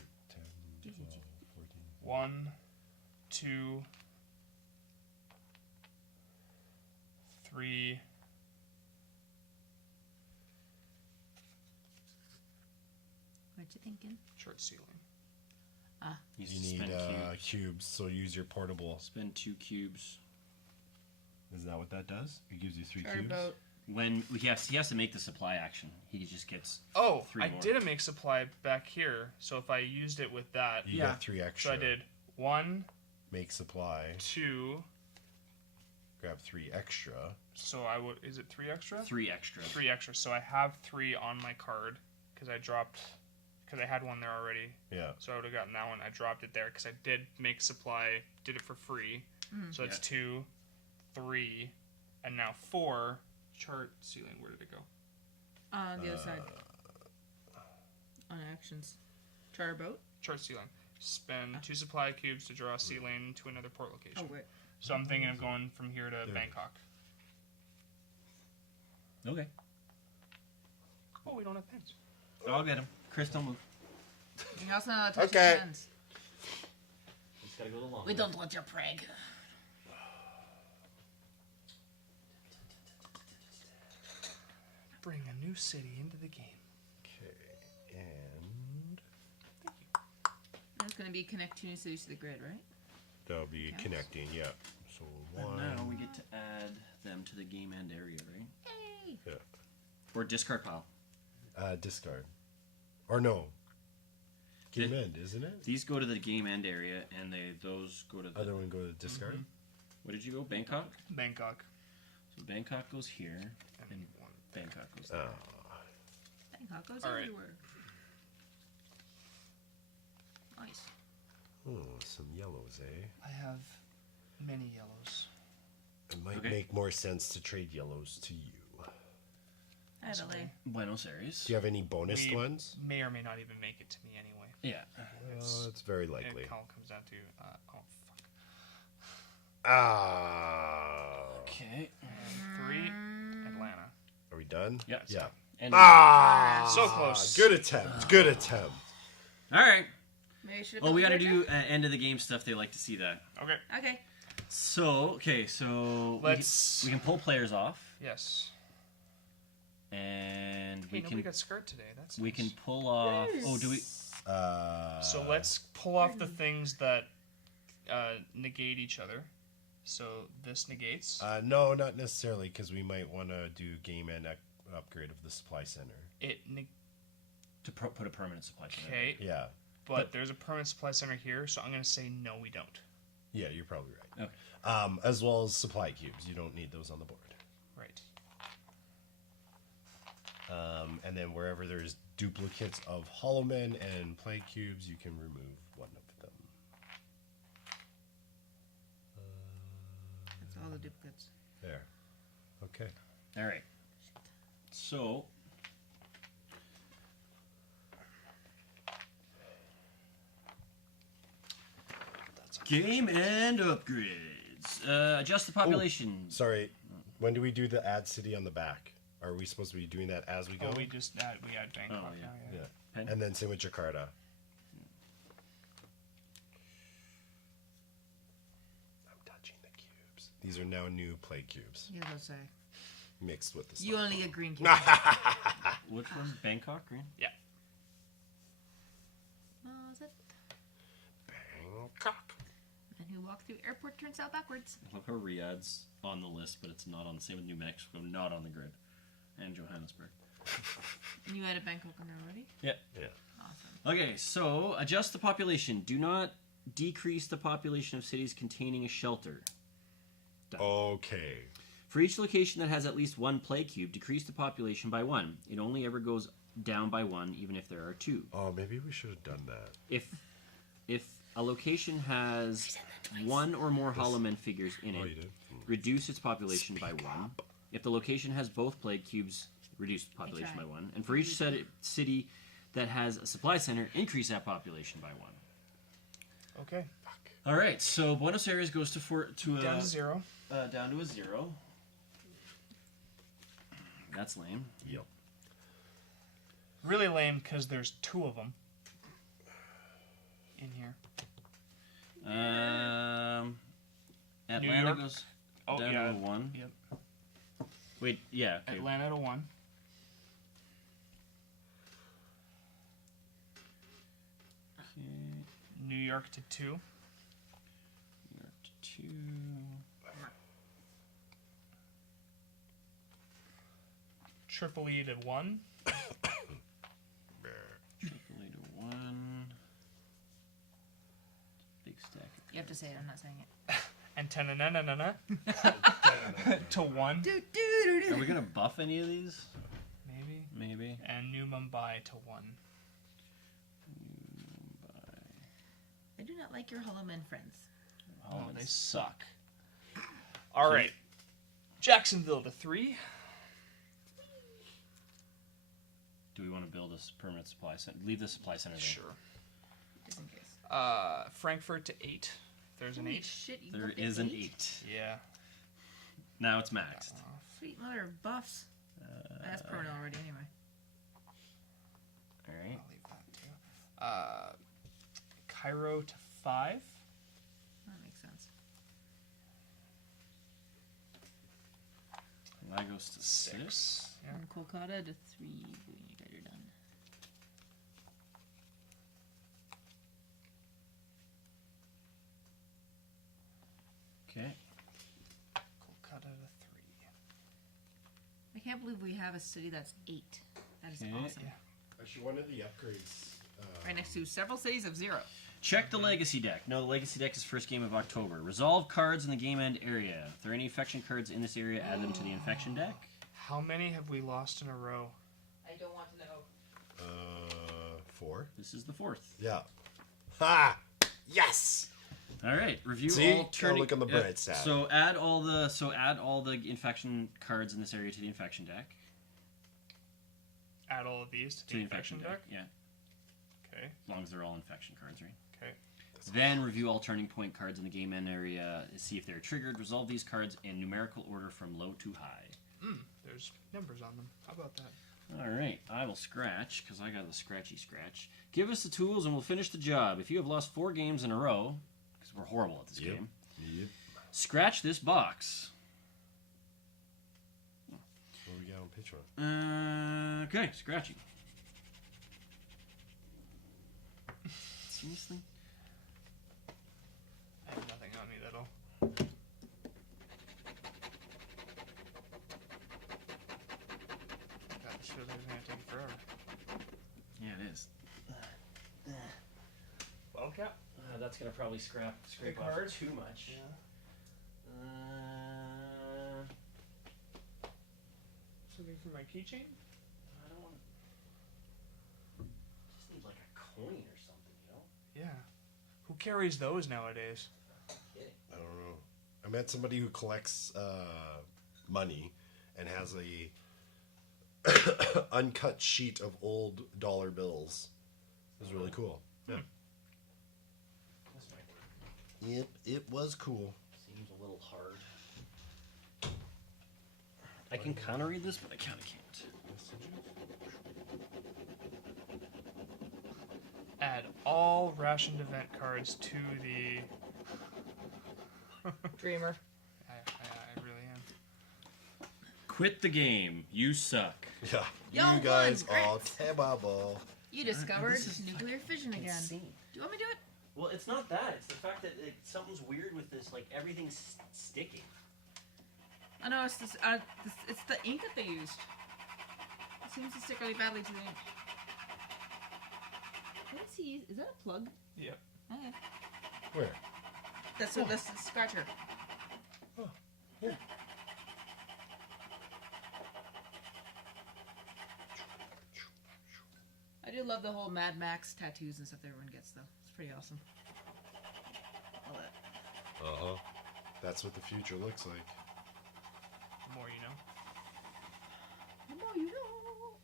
10, 12, 14. 1, 2, 3, What you thinking? Short ceiling. You You need cubes, so use your portable. spend 2 cubes. Is that what that does? It gives you 3 Charter cubes? boat. When he has to make the supply action. He just gets Oh, 3 I more. did a make supply back here. So if I used it with that, You Yeah. get 3 extra. so I did 1, Make supply. 2. Grab 3 extra. So I would. Is it 3 extra? 3 extra. 3 extra. So I have 3 on my card because I dropped. Because I had one there already. Yeah. So I would have gotten that one. I dropped it there because I did make supply. Did it for free. So that's 2, 3, and now 4. Chart ceiling. Where did it go? The other side. On actions. Charter boat. Chart ceiling. Spend 2 supply cubes to draw a sea lane to another port location. Oh, wait. So I'm thinking of going from here to There. Bangkok. Okay. Oh, we don't have pins. I'll get him. Chris, don't move. You also know how to touch Okay. your hands. Just gotta go the long We don't want your preg. Bring a new city into the game. Okay. And That's going to be connect 2 new cities to the grid, right? that'll be Counts. connecting, yeah. So And 1. now we get to add them to the game end area, right? Yay! Yeah. Or discard pile. Discard. Or no. Game Did- end, isn't it? These go to the game end area, and those go to the. Other one go to discard? Where did you go? Bangkok. Bangkok. So Bangkok goes here, And and one. Bangkok goes there. Bangkok goes All right. everywhere. Nice. Oh, some yellows, eh? I have many yellows. It might Okay. make more sense to trade yellows to you. Adelaide. Buenos Aires. Do you have any bonus We ones? may or may not even make it to me anyway. Yeah. It's very likely. It all comes down to oh fuck. Okay. And 3, Atlanta. Are we done? Yeah. Yeah. And So close. Good attempt. Good attempt. all right. Maybe I should have Oh, put we the got to grid do end of the game stuff. They like to see that. Okay. down? Okay. So Let's- we can pull players off, Yes. and Hey, we nobody can got skirt today. That's we nice. can pull off. Oh, do we? So let's pull off the things that negate each other. So this negates. No, not necessarily, because we might want to do game end upgrade of the supply center. It To put a permanent supply chain. okay, Yeah. but there's a permanent supply center here, so I'm gonna say no, we don't. Yeah, you're probably right. Okay. As well as supply cubes. You don't need those on the board. Right. And then wherever there's duplicates of hollow men and plague cubes, you can remove one of them. That's all the duplicates. There. Okay. All right. So. Game and upgrades. Adjust the population. Sorry. When do we do the add city on the back? Are we supposed to be doing that as we go? Oh, we add Bangkok Oh, yeah. now. Yeah. Pen? And then same with Jakarta. I'm touching the cubes. These are now new plague cubes You go say. mixed with the You stuff. only get green cube. Which one? Bangkok, green? Yeah. Oh, is it? Bangkok. And who walked through airport turns out backwards. Look how Riyadh's on the list, but it's not on. Same with New Mexico, not on the grid, and Johannesburg. And you had a Bangkok on there already? Yeah. Yeah. Awesome. Okay, so adjust the population. Do not decrease the population of cities containing a shelter. Okay. For each location that has at least one plague cube, decrease the population by 1. It only ever goes down by 1, even if there are 2. Oh, maybe we should have done that. If a location has 1 or more Hollow Men figures in Oh, it, you did? reduce its population by 1. If the location has both plague cubes, reduce the population by 1. And for each city that has a supply center, increase that population by 1. Okay. All right, so Buenos Aires goes to Down to 0. down to a 0. That's lame. Yep. Really lame because there's 2 of them in here. Atlanta York? goes Oh, down yeah. to a 1. Yep. Wait, yeah. Okay. Atlanta to 1. York to 2. New York to 2. Tripoli to 1. Tripoli to 1. Big stack. You have to say it. I'm not saying it. And Tananana to 1. Are we gonna buff any of these? Maybe. Maybe. And New Mumbai to 1. I do not like your Hollow Men friends. Oh, they they suck. All right. Jacksonville to 3. Do we want to build a permanent supply center? Leave the supply center there. Sure. Just in case. Frankfurt to 8. There's an Holy 8. shit, you There got the is an 8? 8. Yeah. Now it's maxed. Sweet mother of buffs. That's permanent already anyway. All right. I'll leave that too. Cairo to 5. That makes sense. Lagos to 6. Yeah. And Kolkata to 3. You guys are done. Okay. Kolkata to 3. I can't believe we have a city that's 8. That is Okay. awesome. Yeah. Actually, one of the upgrades. Right next to several cities of 0. Check the legacy deck. No, the legacy deck is first game of October. Resolve cards in the game end area. If there are any infection cards in this area, add them to the infection deck. How many have we lost in a row? I don't want to know. 4. This is the 4th. Yeah. Ha! Yes. All right. Review See? all turning. Now look on the bright side. So add all the infection cards in this area to the infection deck. Add all of these to the infection deck? Yeah. Okay. As long as they're all infection cards, right? Okay. Then review all turning point cards in the game end area. See if they're triggered. Resolve these cards in numerical order from low to high. There's numbers on them. How about that? All right, I will scratch because I got the scratchy scratch. Give us the tools and we'll finish the job. If you have lost 4 games in a row, because we're horrible at this game, Yep. scratch this box. What do we got on Patreon? Okay, scratching. Seriously? I have nothing on me that'll. God, this feels like it's gonna take forever. Yeah, it is. Bottle cap? That's gonna probably scrape Big off card? too much. Something for my keychain? I don't want. Just need like a coin or something, you know? Yeah. Who carries those nowadays? I don't know. I met somebody who collects money and has a uncut sheet of old dollar bills. It was really cool. Yeah. This might work. Yep, it was cool. Seems a little hard. I can kind of read this, but I kind of can't. Add all rationed event cards to the. Dreamer. I really am. Quit the game. You suck. Yeah, Y'all you guys won, all Grits. terrible. You discovered this is nuclear fission again. Insane. Do you want me to do it? Well, it's not that. It's the fact that something's weird with this. Like everything's sticking. I know it's this. It's the ink that they used. It seems to stick really badly to the ink. What is he? Is that a plug? Yep. Okay. Where? That's the scratcher. Oh, yeah. I do love the whole Mad Max tattoos and stuff that everyone gets, though. It's pretty awesome. Love it. Uh-huh. That's what the future looks like. The more you know. The more you know.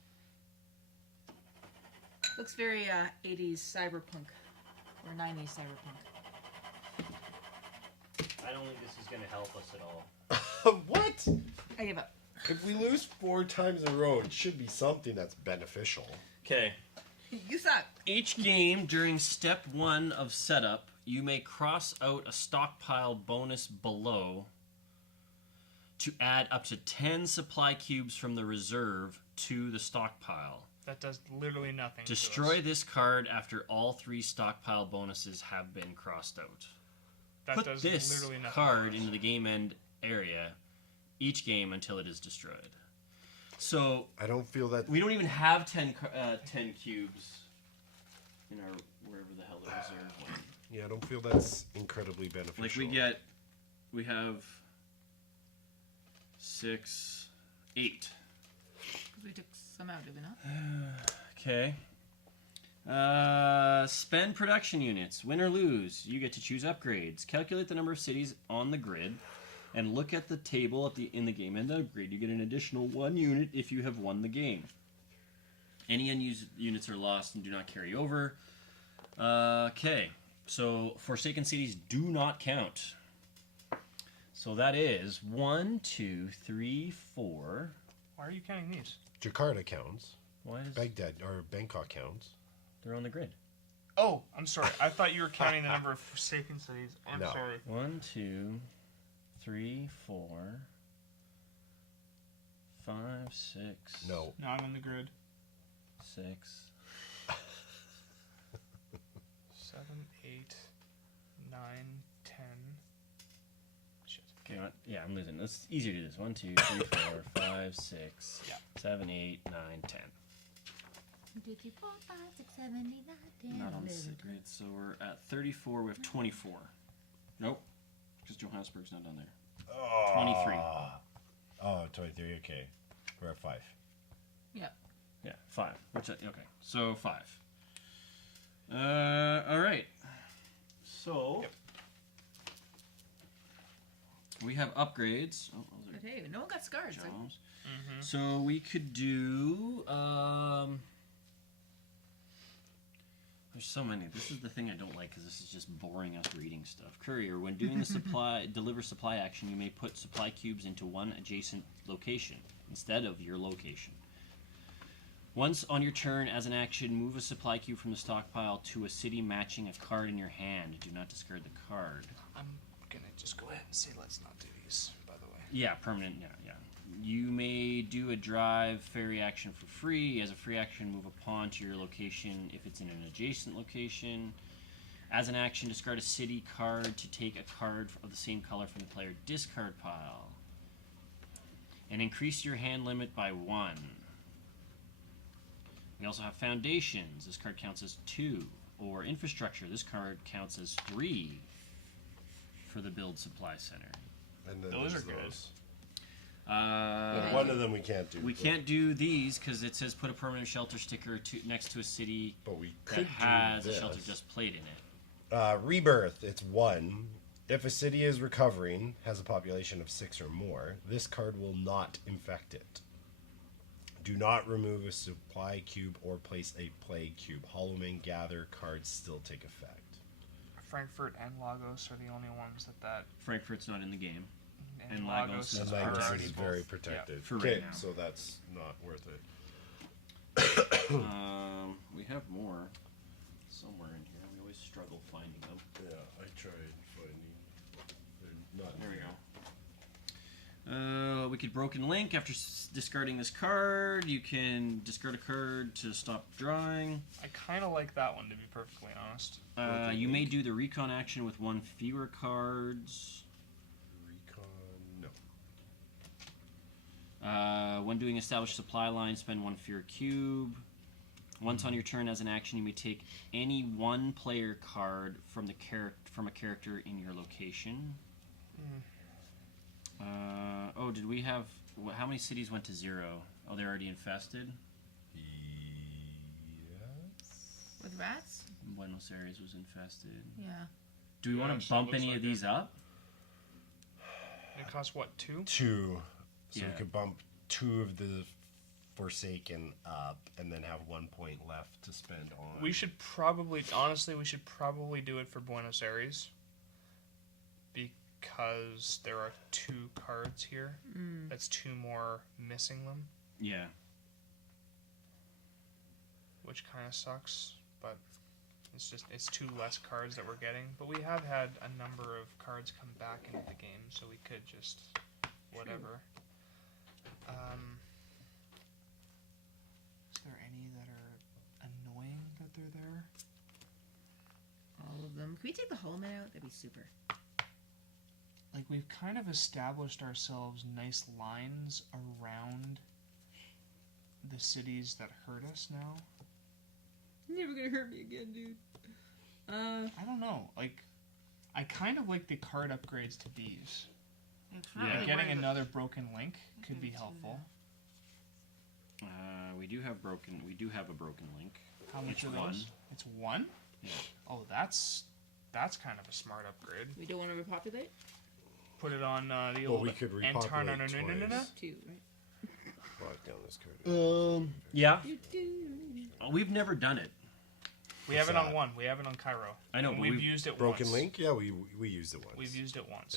Looks very 80s cyberpunk. Or 90s cyberpunk. I don't think this is going to help us at all. What? I give up. If we lose 4 times in a row, it should be something that's beneficial. Okay. You suck. Each game during step 1 of setup, you may cross out a stockpile bonus below to add up to 10 supply cubes from the reserve to the stockpile. That does literally nothing. to Destroy us. this card after all 3 stockpile bonuses have been crossed out. That Put does this literally nothing. card to us. into the game end area each game until it is destroyed. So I don't feel that. we don't even have 10 cubes in our wherever the hell the reserve went. Yeah, I don't feel that's incredibly beneficial. Like we have 6, 8. We took some out, did we not? Okay. Spend production units. Win or lose, you get to choose upgrades. Calculate the number of cities on the grid, and look at the table in the game end upgrade. You get an additional 1 unit if you have won the game. Any unused units are lost and do not carry over. Okay. So Forsaken cities do not count. So that is 1, 2, 3, 4. Why are you counting these? Jakarta counts. Why is Baghdad or Bangkok counts. they're on the grid? Oh, I'm sorry. I thought you were counting the number of Forsaken cities. I'm No. sorry. 1, 2, 3, 4, 5, 6. No. Not on the grid. 6. 7, 8, 9, 10. Shit. Okay, yeah, I'm losing. Let's easier to do this. 1, 2, 3, 4, 5, 6, Yeah. 7, 8, 9, 10. 1, 2, 3, 4, 5, 6, 7, 8, 9, 10. Not on the grid, so we're at 34. We have 24. Nope, because Johannesburg's not on there. 23. Oh, 23. Okay, we're at 5. Yeah. Yeah, 5. Okay, so 5. All right. So Yep. we have upgrades. Oh, those But hey, no one got scars. are Like, jobs. Mm-hmm. So we could do. There's so many. This is the thing I don't like because this is just boring us reading stuff. Courier, when doing the deliver supply action, you may put supply cubes into one adjacent location instead of your location. Once on your turn, as an action, move a supply cube from the stockpile to a city matching a card in your hand. Do not discard the card. I'm gonna just go ahead and say let's not do these, by the way. Yeah, permanent. Yeah. You may do a drive ferry action for free. As a free action, move a pawn to your location if it's in an adjacent location. As an action, discard a city card to take a card of the same color from the player discard pile. And increase your hand limit by 1. We also have foundations. This card counts as 2. Or infrastructure. This card counts as 3 for the build supply center. And then Those there's are good. those. Yeah. One of them we can't do. We can't do these because it says put a permanent shelter sticker next to a city But we that could has do a this. shelter just played in it. Rebirth, it's 1. If a city is recovering, has a population of 6 or more, this card will not infect it. Do not remove a supply cube or place a plague cube. Hollowman Gather cards still take effect. Frankfurt and Lagos are the only ones that Frankfurt's not in the game. and And Lagos Lagos is And is Lagos already City is both- very protected. For right Okay, now. so that's not worth it. We have more somewhere in here. We always struggle finding them. Yeah, I tried finding. They're not There we go. We could broken link after discarding this card. You can discard a card to stop drawing. I kind of like that one, to be perfectly honest. You may do the recon action with 1 fewer cards. Recon, no. When doing established supply line, spend 1 fewer cube. Once on your turn, as an action, you may take any 1 player card from a character in your location. Did we have? How many cities went to 0? Oh, they're already infested. Yes. with rats? Buenos Aires was infested. Yeah. Do we Yeah, want to actually bump looks any of like these up? It costs what, 2? 2. So Yeah. we could bump 2 of the Forsaken up and then have 1 point left to spend on. We should probably do it for Buenos Aires. Because there are 2 cards here. That's 2 more missing them, Yeah. which kind of sucks. But it's 2 less cards that we're getting. But we have had a number of cards come back into the game, so we could just whatever. Is there any Can we take the helmet out? That'd be super. Like, we've kind of established ourselves nice lines around the cities that hurt us now. You're never gonna hurt me again, dude. I don't know. Like, I kind of like the card upgrades to these. Yeah. Getting another broken link could be helpful. We do have a broken link. How much It's are one. those? It's one? Yeah. Oh, that's kind of a smart upgrade. We don't want to repopulate? Put it on the Well, old we could repopulate twice. 2, right? Lock down this card. Yeah. We've never done it. We have it What's on that? one. We have it on Cairo. I know, And but we've we've- used it Broken once. link? Yeah, we used it once. We've used it once.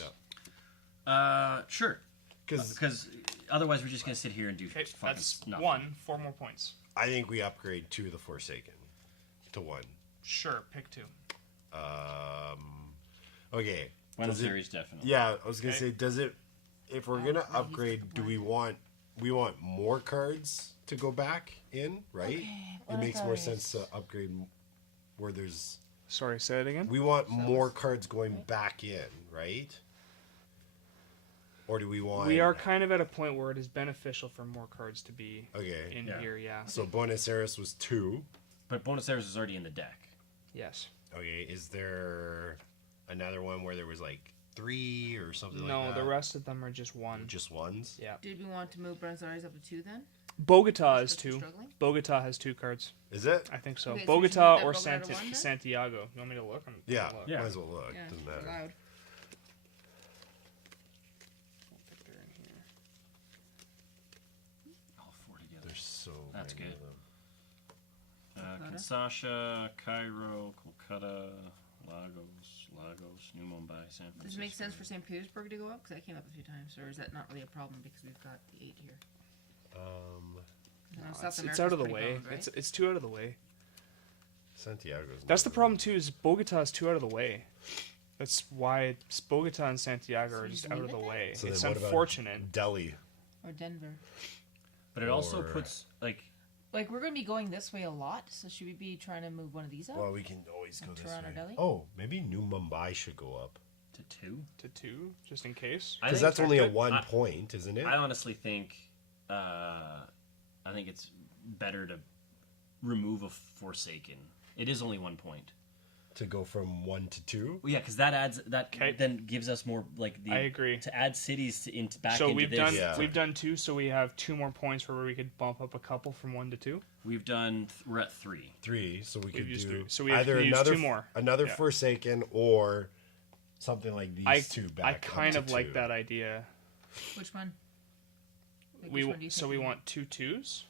Yeah. Sure. Because Because otherwise we're just gonna sit here and do Okay, fucking that's nothing. 1. 4 more points. I think we upgrade to the Forsaken to 1. Sure, pick 2. Okay. Final Does it- series definitely. Yeah, I was gonna Okay. say, does it? If we're gonna upgrade, do we want more cards to go back in? Right. Okay, It makes more sense to upgrade where there's. Sorry, say it again. We want more cards going back in, right? Or do we want? We are kind of at a point where it is beneficial for more cards to be Okay. in Yeah. here, yeah. So Buenos Aires was 2. But Buenos Aires is already in the deck. Yes. Okay. Is there another one where there was like 3 or something No, like that? the rest of them are just 1. Just ones. Yeah. Did we want to move Buenos Aires up to 2 then? Bogota is Because we're 2. struggling? Bogota has 2 cards. Is it? I think so. Okay, so we should Bogota move or that Bogota to 1 then? Santiago. You want me to look? I'm Yeah. gonna look. Yeah. Might as well look. Yeah, Doesn't we're matter. loud. If they're in here. All 4 together. There's so. That's many good. of them. Kolkata? Kinshasa, Cairo, Kolkata, Lagos, New Mumbai, San Francisco. Does it make sense for St. Petersburg to go up? Because that came up a few times. Or is that not really a problem because we've got the 8 here? No, It's out of the way. It's 2 out of the way. Santiago's. That's not the problem too. Is Bogota is 2 out of the way. That's why Bogota and Santiago are So just just out leave of the it way. So It's then what about unfortunate. Delhi. Or Denver. But it also Or- puts like Like, we're going to be going this way a lot, so should we be trying to move one of these up? Well, we can always go Like this Toronto, way. Delhi? Oh, maybe New Mumbai should go up to 2. To 2, just in case. I because think that's only a good. 1 point, isn't it? I honestly think it's better to remove a Forsaken. It is only 1 point. To go from 1 to 2. Well, yeah, because that adds that Okay. then gives us more like the. I agree. To add cities into back So into we've this. done Yeah. we've done 2, so we have 2 more points where we could bump up a couple from 1 to 2. We've done. We're at 3. 3, so we could used do 3. So we have either to use another 2 more. another Yeah. Forsaken or something like these 2 back. I up kind to of like 2. that idea. Which one? Like, We which one do you so think we want 2 2s.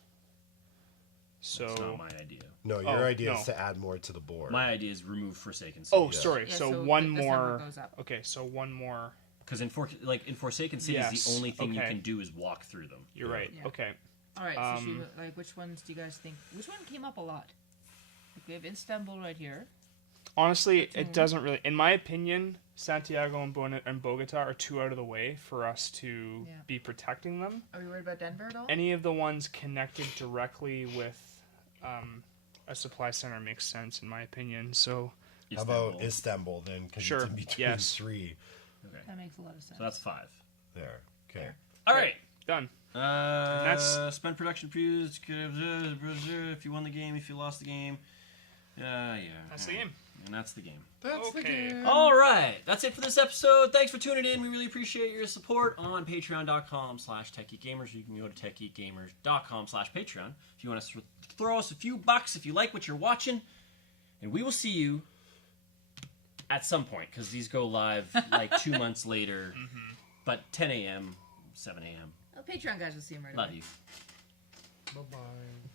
So That's not my idea. No, your Oh, idea is no. to add more to the board. My idea is remove Forsaken. oh, Cities. sorry. Yeah, so so one this number more. goes up. Okay, so one more. Because in Forsaken Cities, Yes, the only thing you okay. can do is walk through them. You're Yeah. right. Yeah. Okay. All right, so should we, Um, like, which ones do you guys think? Which one came up a lot? Like, we have Istanbul right here. Honestly, That's it doesn't really. In my opinion, Santiago and Bogota are 2 out of the way for us to Yeah. be protecting them. Are we worried about Denver at all? Any of the ones connected directly with a supply center makes sense, in my opinion. So How about Istanbul then? Because Sure, it's in between yes. 3. Okay. That makes a lot of sense. So that's 5. There. Okay. All right. done. That's spend production views. If you won the game, if you lost the game. Yeah. That's the game. And that's the game. That's Okay. the game. All right. That's it for this episode. Thanks for tuning in. We really appreciate your support on patreon.com/techgeekgamers. You can go to techgeekgamers.com/patreon if you want to throw us a few bucks if you like what you're watching. And we will see you at some point because these go live like 2 months later. But 10 a.m., 7 a.m. Oh, Patreon guys will see him right away. Love you. Bye-bye.